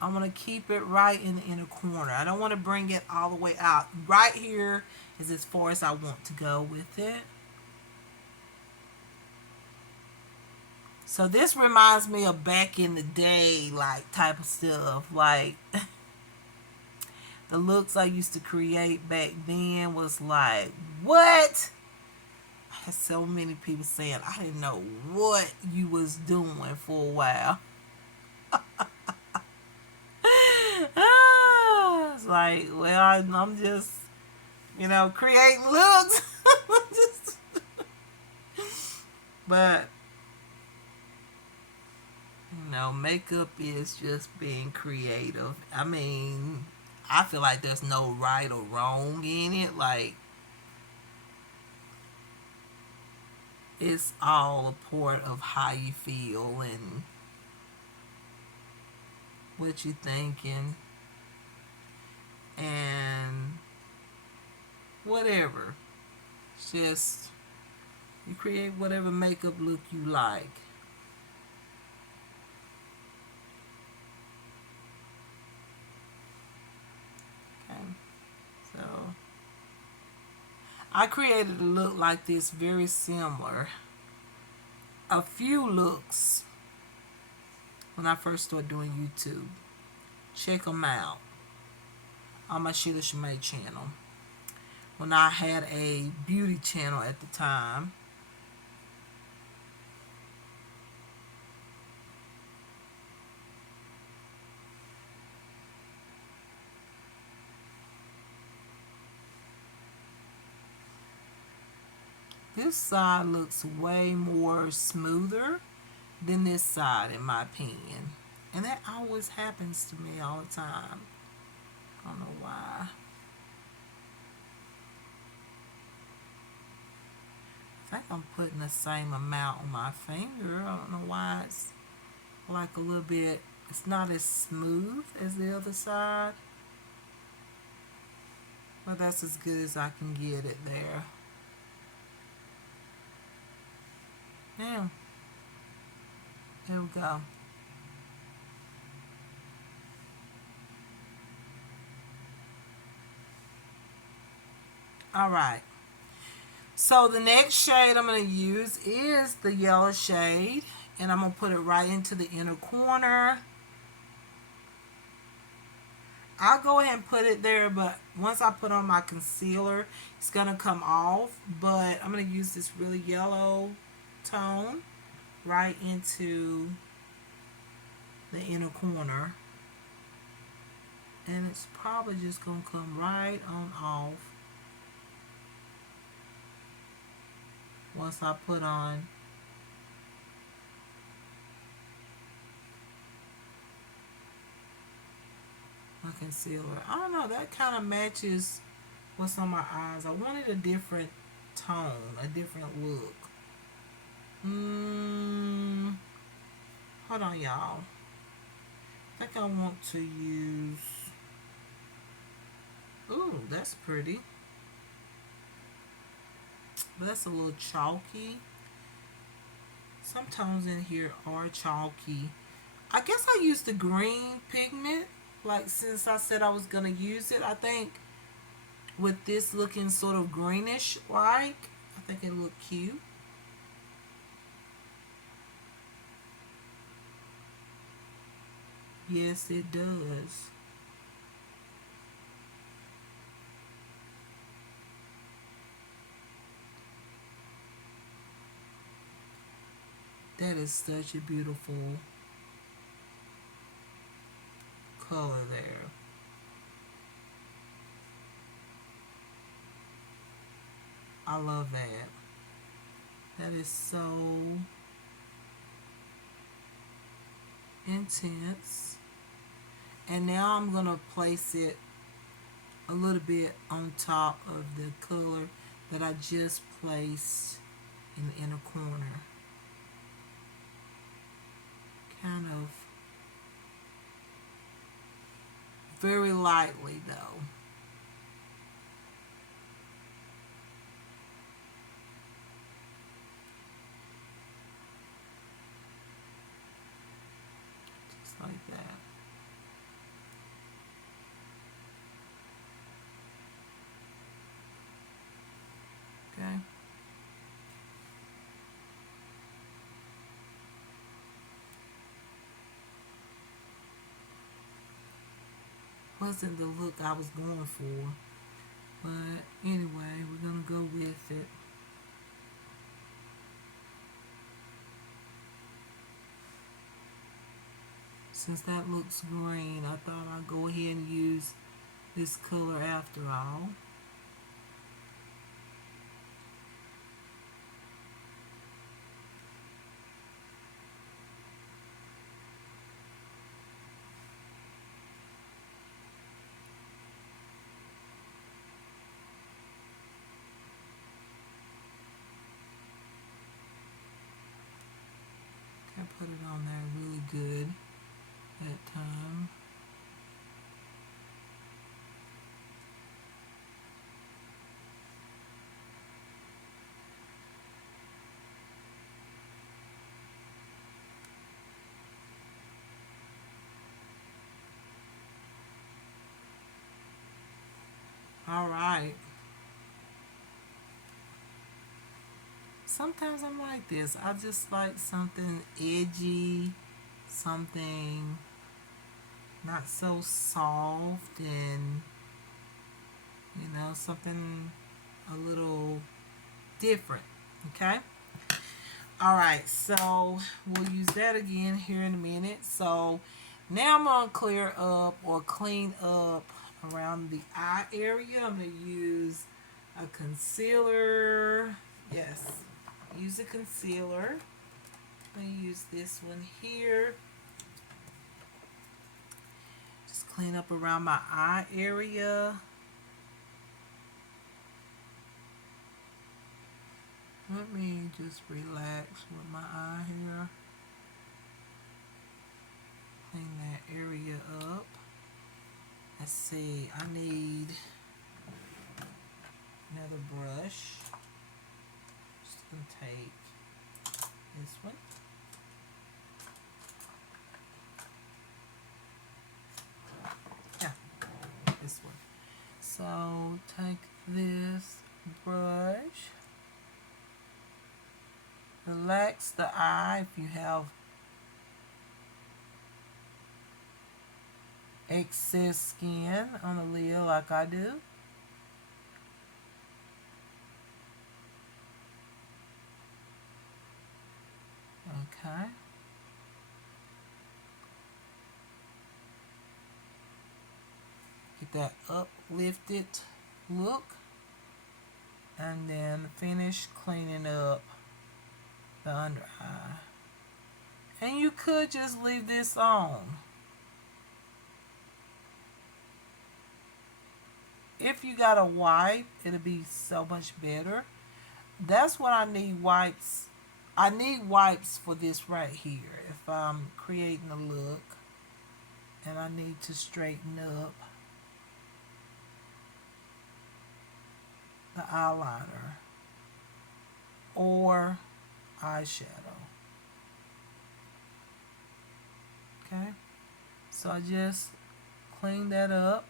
I'm going to keep it right in the inner corner. I don't want to bring it all the way out. Right here is as far as I want to go with it. So this reminds me of back in the day, like type of stuff. Like the looks I used to create back then was like, what? I had so many people saying I didn't know what you was doing for a while. It's like, well, I'm just, creating looks. But, makeup is just being creative. I mean, I feel like there's no right or wrong in it. Like, it's all a part of how you feel and what you're thinking and whatever. It's just you create whatever makeup look you like. Okay. So I created a look like this very similar. A few looks when I first started doing YouTube. Check them out on my Sheila Shimay channel. When I had a beauty channel at the time. This side looks way more smoother than this side in my opinion. And that always happens to me all the time. I don't know why. I think I'm putting the same amount on my finger. I don't know why it's like a little bit, it's not as smooth as the other side. But that's as good as I can get it there. Yeah. There we go. Alright. So the next shade I'm going to use is the yellow shade. And I'm going to put it right into the inner corner. I'll go ahead and put it there, but once I put on my concealer, it's going to come off. But I'm going to use this really yellow tone right into the inner corner. And it's probably just going to come right on off once I put on my concealer. I don't know, that kind of matches what's on my eyes. I wanted a different tone, a different look. Hold on, y'all. I think I want to use... Ooh, that's pretty. But that's a little chalky. Some tones in here are chalky. I guess I used the green pigment. Like, since I said I was going to use it, I think with this looking sort of greenish like, I think it looked cute. Yes, it does. That is such a beautiful color there. I love that. That is so intense. And now I'm going to place it a little bit on top of the color that I just placed in the inner corner. Kind of very lightly though. Just like that. Okay. Wasn't the look I was going for. But anyway, we're going to go with it. Since that looks green, I thought I'd go ahead and use this color after all. I put it on there really good that time. All right. Sometimes I'm like this. I just like something edgy, something not so soft, and something a little different. Okay. All right. So we'll use that again here in a minute. So now I'm going to clear up or clean up around the eye area. I'm going to use a concealer. Yes. Use a concealer. I'm going to use this one here. Just clean up around my eye area. Let me just relax with my eye here. Clean that area up. Let's see, I need another brush. Just gonna take this one. Yeah, this one. So take this brush. Relax the eye if you have excess skin on the lid like I do. Okay. Get that uplifted look. And then finish cleaning up the under eye. And you could just leave this on. If you got a wipe, it'll be so much better. That's what I need wipes. I need wipes for this right here. If I'm creating a look and I need to straighten up the eyeliner or eyeshadow. Okay, so I just clean that up.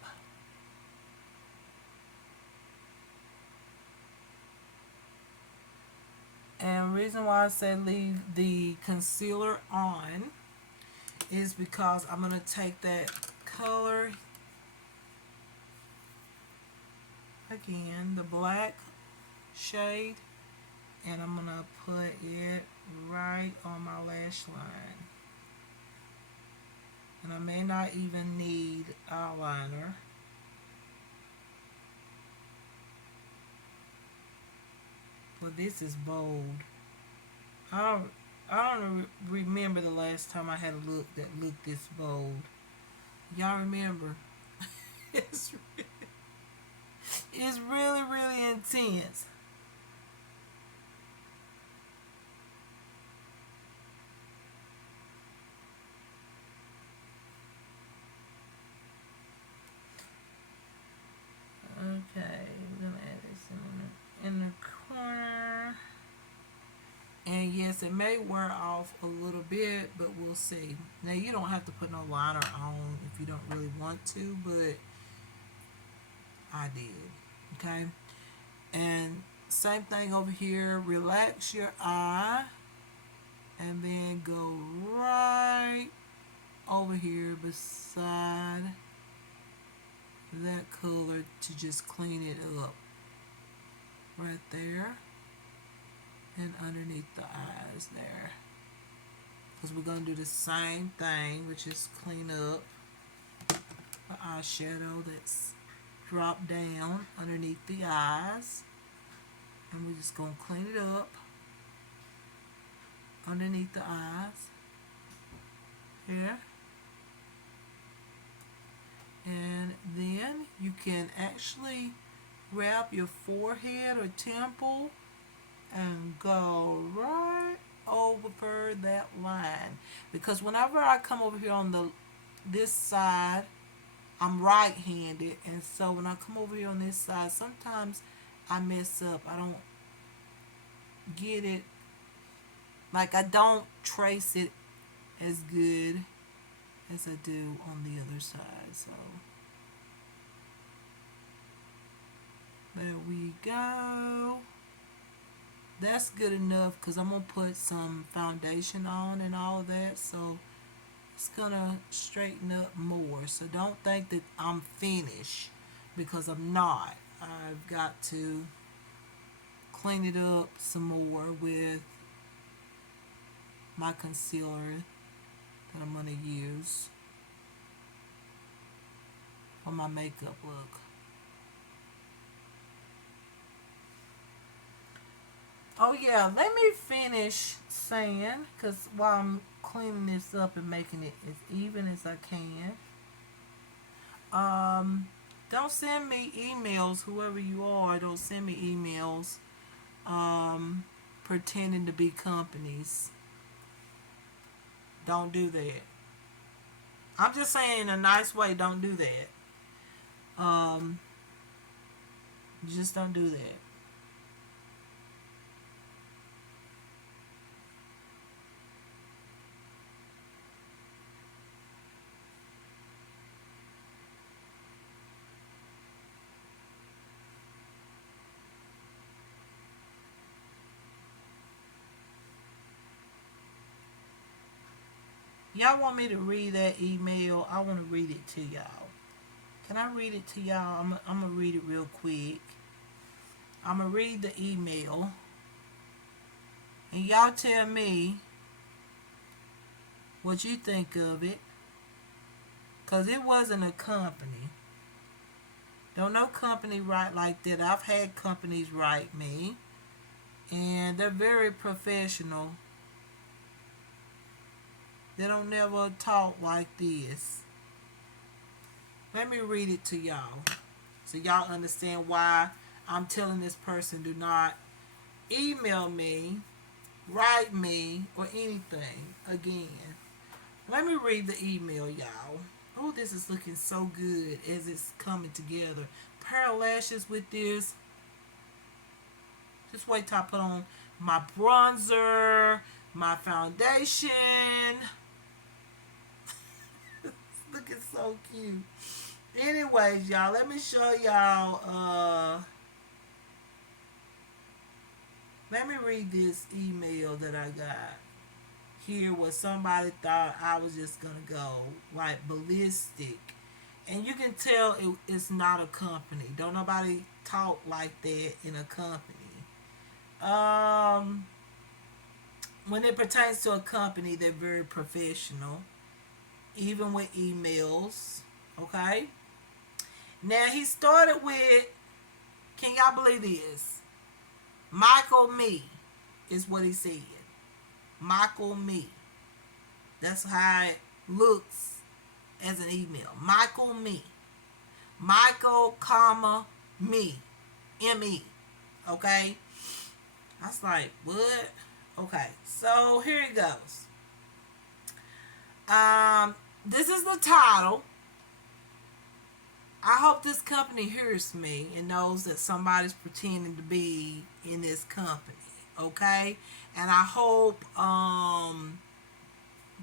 And the reason why I say leave the concealer on is because I'm going to take that color again, the black shade, and I'm going to put it right on my lash line. And I may not even need eyeliner. But this is bold. I don't, I don't remember the last time I had a look that looked this bold. Y'all remember? it's, it's really, really intense. Okay, we're gonna add this in the corner. And yes, it may wear off a little bit, but we'll see. Now you don't have to put no liner on if you don't really want to, but I did. Okay. And same thing over here. Relax your eye and then go right over here beside that color to just clean it up. Right there and underneath the eyes there. Because we're going to do the same thing, which is clean up the eyeshadow that's dropped down underneath the eyes. And we're just going to clean it up underneath the eyes here. And then you can actually grab your forehead or temple and go right over that line, because whenever I come over here on this side, I'm right-handed, and so when I come over here on this side, sometimes I mess up. I don't get it, like I don't trace it as good as I do on the other side. So there we go. That's good enough because I'm going to put some foundation on and all of that. So it's going to straighten up more. So don't think that I'm finished, because I'm not. I've got to clean it up some more with my concealer that I'm going to use for my makeup look. Oh yeah, let me finish saying, because while I'm cleaning this up and making it as even as I can, don't send me emails, whoever you are, don't send me emails pretending to be companies. Don't do that. I'm just saying in a nice way, don't do that. Just don't do that. Y'all want me to read that email? I want to read it to y'all. Can I read it to y'all? I'm going to read it real quick. I'm going to read the email. And y'all tell me what you think of it. Because it wasn't a company. Don't no company write like that. I've had companies write me. And they're very professional. They don't never talk like this. Let me read it to y'all, so y'all understand why I'm telling this person do not email me, write me, or anything again. Let me read the email, y'all. Oh, this is looking so good as it's coming together. Pair of lashes with this. Just wait till I put on my bronzer, my foundation. It's looking so cute. Anyways, y'all, let me show y'all. Let me read this email that I got here, where somebody thought I was just gonna go like ballistic, and you can tell it's not a company. Don't nobody talk like that in a company. Um, when it pertains to a company, they're very professional, even with emails. Okay. Now he started with, can y'all believe this? Michael Me is what he said. Michael Me. That's how it looks as an email. Michael Me. Michael, comma, me. M-E. Okay? I was like, what? Okay, so here it goes. This is the title. I hope this company hears me and knows that somebody's pretending to be in this company. Okay? And I hope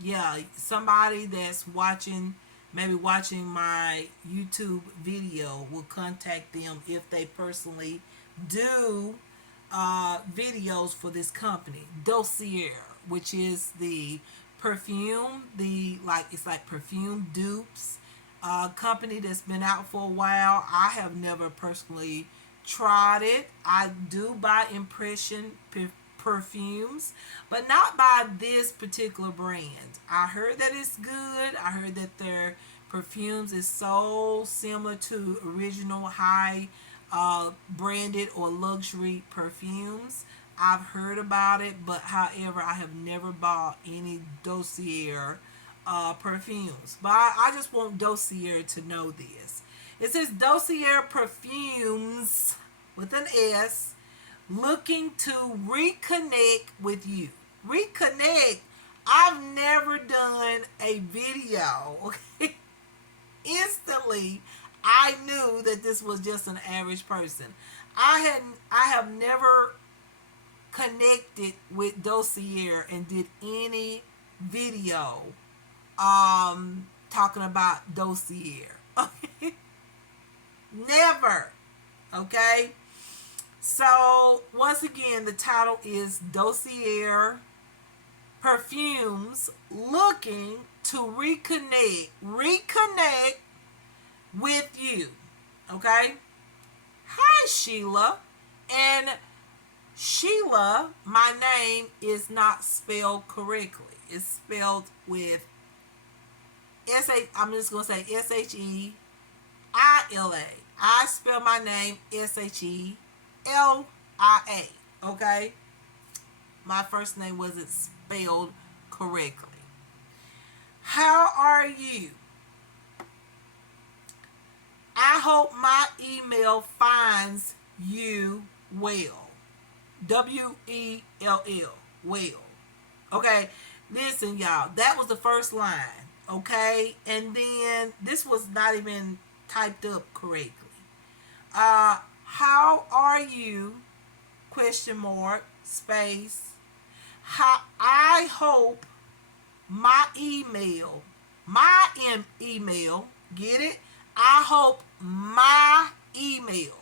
yeah, somebody that's watching, maybe watching my YouTube video, will contact them if they personally do videos for this company, Dossier, which is the perfume, the like it's like perfume dupes company that's been out for a while. I have never personally tried it. I do buy impression perfumes, but not by this particular brand. I heard that it's good. I heard that their perfumes is so similar to original high branded or luxury perfumes. I've heard about it, but however, I have never bought any Dossier perfumes. But I just want Dossier to know this. It says Dossier perfumes with an S, looking to reconnect with you. Reconnect. I've never done a video. Okay. Instantly, I knew that this was just an average person. I have never connected with Dossier and did any video talking about Dossier. Okay. Never. Okay. So once again, the title is Dossier perfumes looking to reconnect with you. Okay. Hi, Sheila. And Sheila, my name is not spelled correctly. It's spelled with I'm just gonna say SHEILA. I spell my name SHELIA. Okay. My first name wasn't spelled correctly. How are you? I hope my email finds you well. WELL. Well. Okay. Listen, y'all. That was the first line. Okay. And then this was not even typed up correctly. How are you? Question mark. Space. How I hope my email, get it? I hope my email.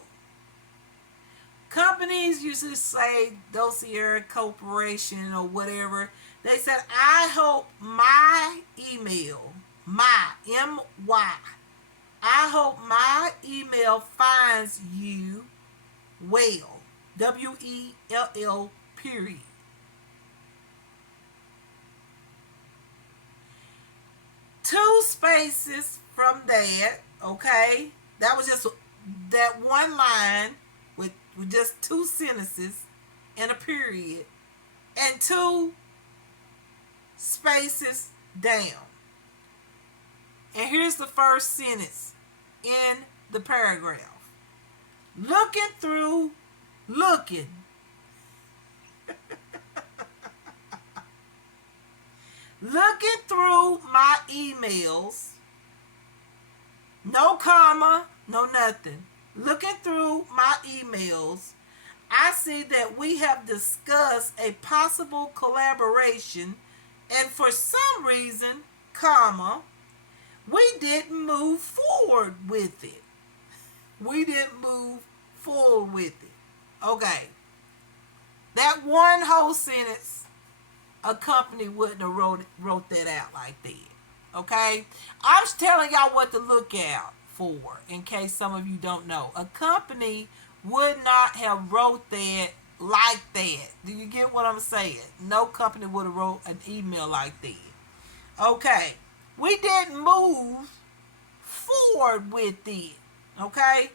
Companies usually say Dossier Corporation or whatever. They said, I hope my email, my, M-Y, I hope my email finds you well. WELL, period. Two spaces from that, okay? That was just that one line with just two sentences and a period, and two spaces down. And here's the first sentence in the paragraph. Looking. Looking through my emails, no comma, no nothing. Looking through my emails, I see that we have discussed a possible collaboration, and for some reason, comma, we didn't move forward with it. Okay. That one whole sentence, a company wouldn't have wrote that out like that. Okay? I'm just telling y'all what to look out for in case some of you don't know. A company would not have wrote that like that. Do you get what I'm saying? No company would have wrote an email like that. Okay. We didn't move forward with it. Okay?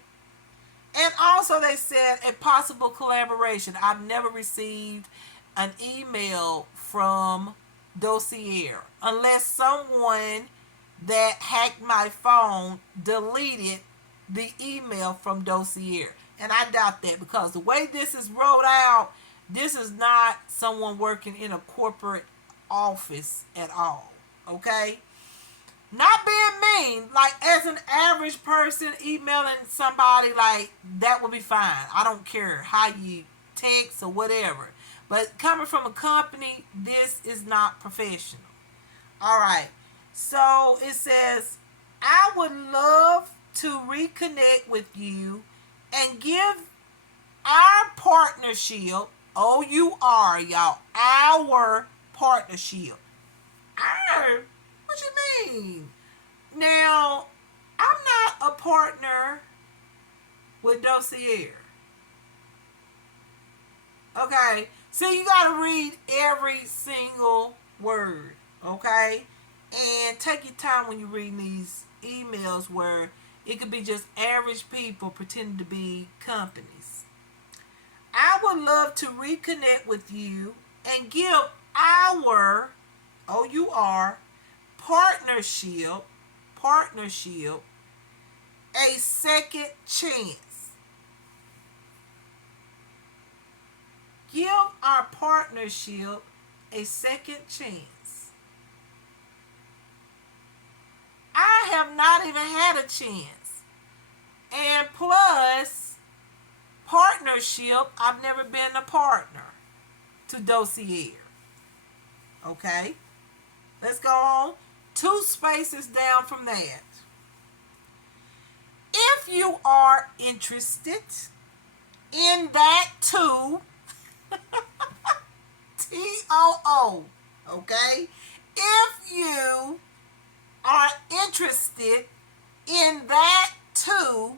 And also they said a possible collaboration. I've never received an email from Dossier unless someone that hacked my phone deleted the email from Dossier. And I doubt that because the way this is rolled out, this is not someone working in a corporate office at all. Okay? Not being mean, like as an average person emailing somebody, like that would be fine. I don't care how you text or whatever. But coming from a company, this is not professional. All right. So it says, I would love to reconnect with you and give our partnership, OUR, y'all, our partnership. Our? What you mean? Now, I'm not a partner with Dossier. Okay? So you got to read every single word. Okay? And take your time when you read these emails where it could be just average people pretending to be companies. I would love to reconnect with you and give our, OUR, partnership, a second chance. Give our partnership a second chance. I have not even had a chance. And plus, partnership, I've never been a partner to Dossier. Okay? Let's go on. 2 spaces down from that. If you are interested in that too, TOO, okay? If you are interested in that too,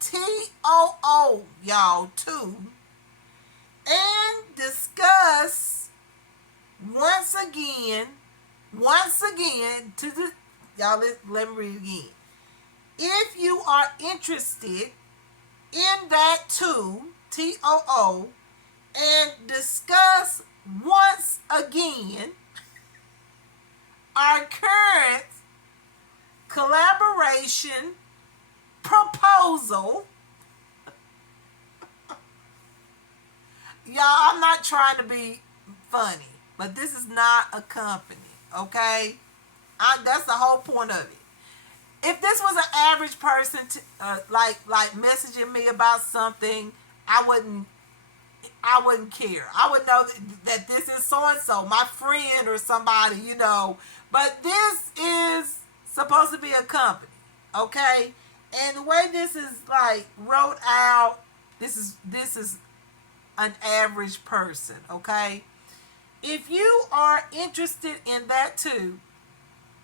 TOO, y'all, too, and discuss once again, to the, y'all, let me read again. If you are interested in that too, TOO, and discuss once again our current collaboration proposal. Y'all, I'm not trying to be funny, but this is not a company, okay? That's the whole point of it. If this was an average person like messaging me about something, I wouldn't care. I would know that this is so and so, my friend or somebody, you know. But this is supposed to be a company, okay? And the way this is like wrote out, this is an average person, okay? If you are interested in that too,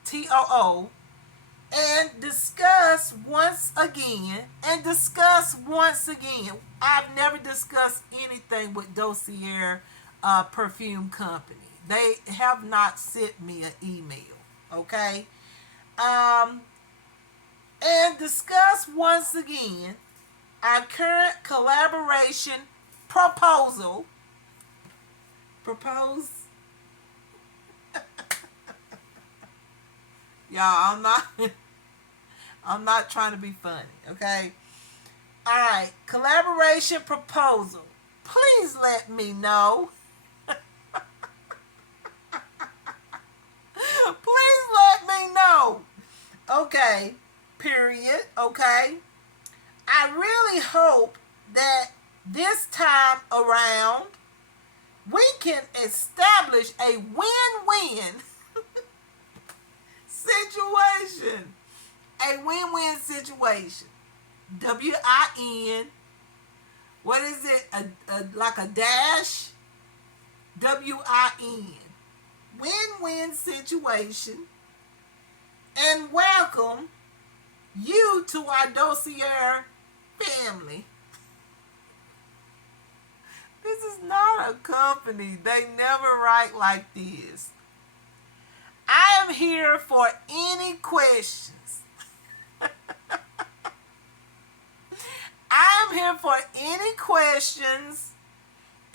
TOO, and discuss once again, I've never discussed anything with Dossier Perfume Company. They have not sent me an email, okay? And discuss once again our current collaboration proposal. Propose? Y'all, I'm not trying to be funny, okay? Alright, collaboration proposal. Please let me know. Please let me know. Okay, period, okay? I really hope that this time around we can establish a win-win situation. A win-win situation. WIN. What is it? Like a dash? WIN. Win-win situation. And welcome you to our Dossier family. This is not a company. They never write like this. I am here for any questions. I am here for any questions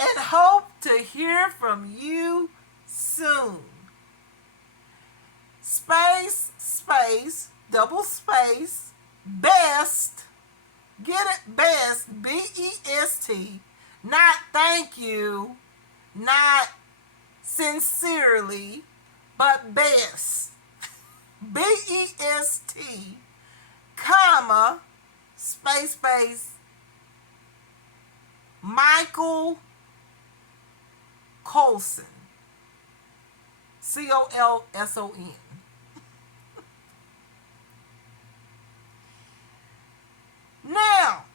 and hope to hear from you soon. Space, space, double space, best, get it, best, BEST, not thank you, not sincerely, but best, BEST, comma, space, space, Michael Colson, COLSON. Now,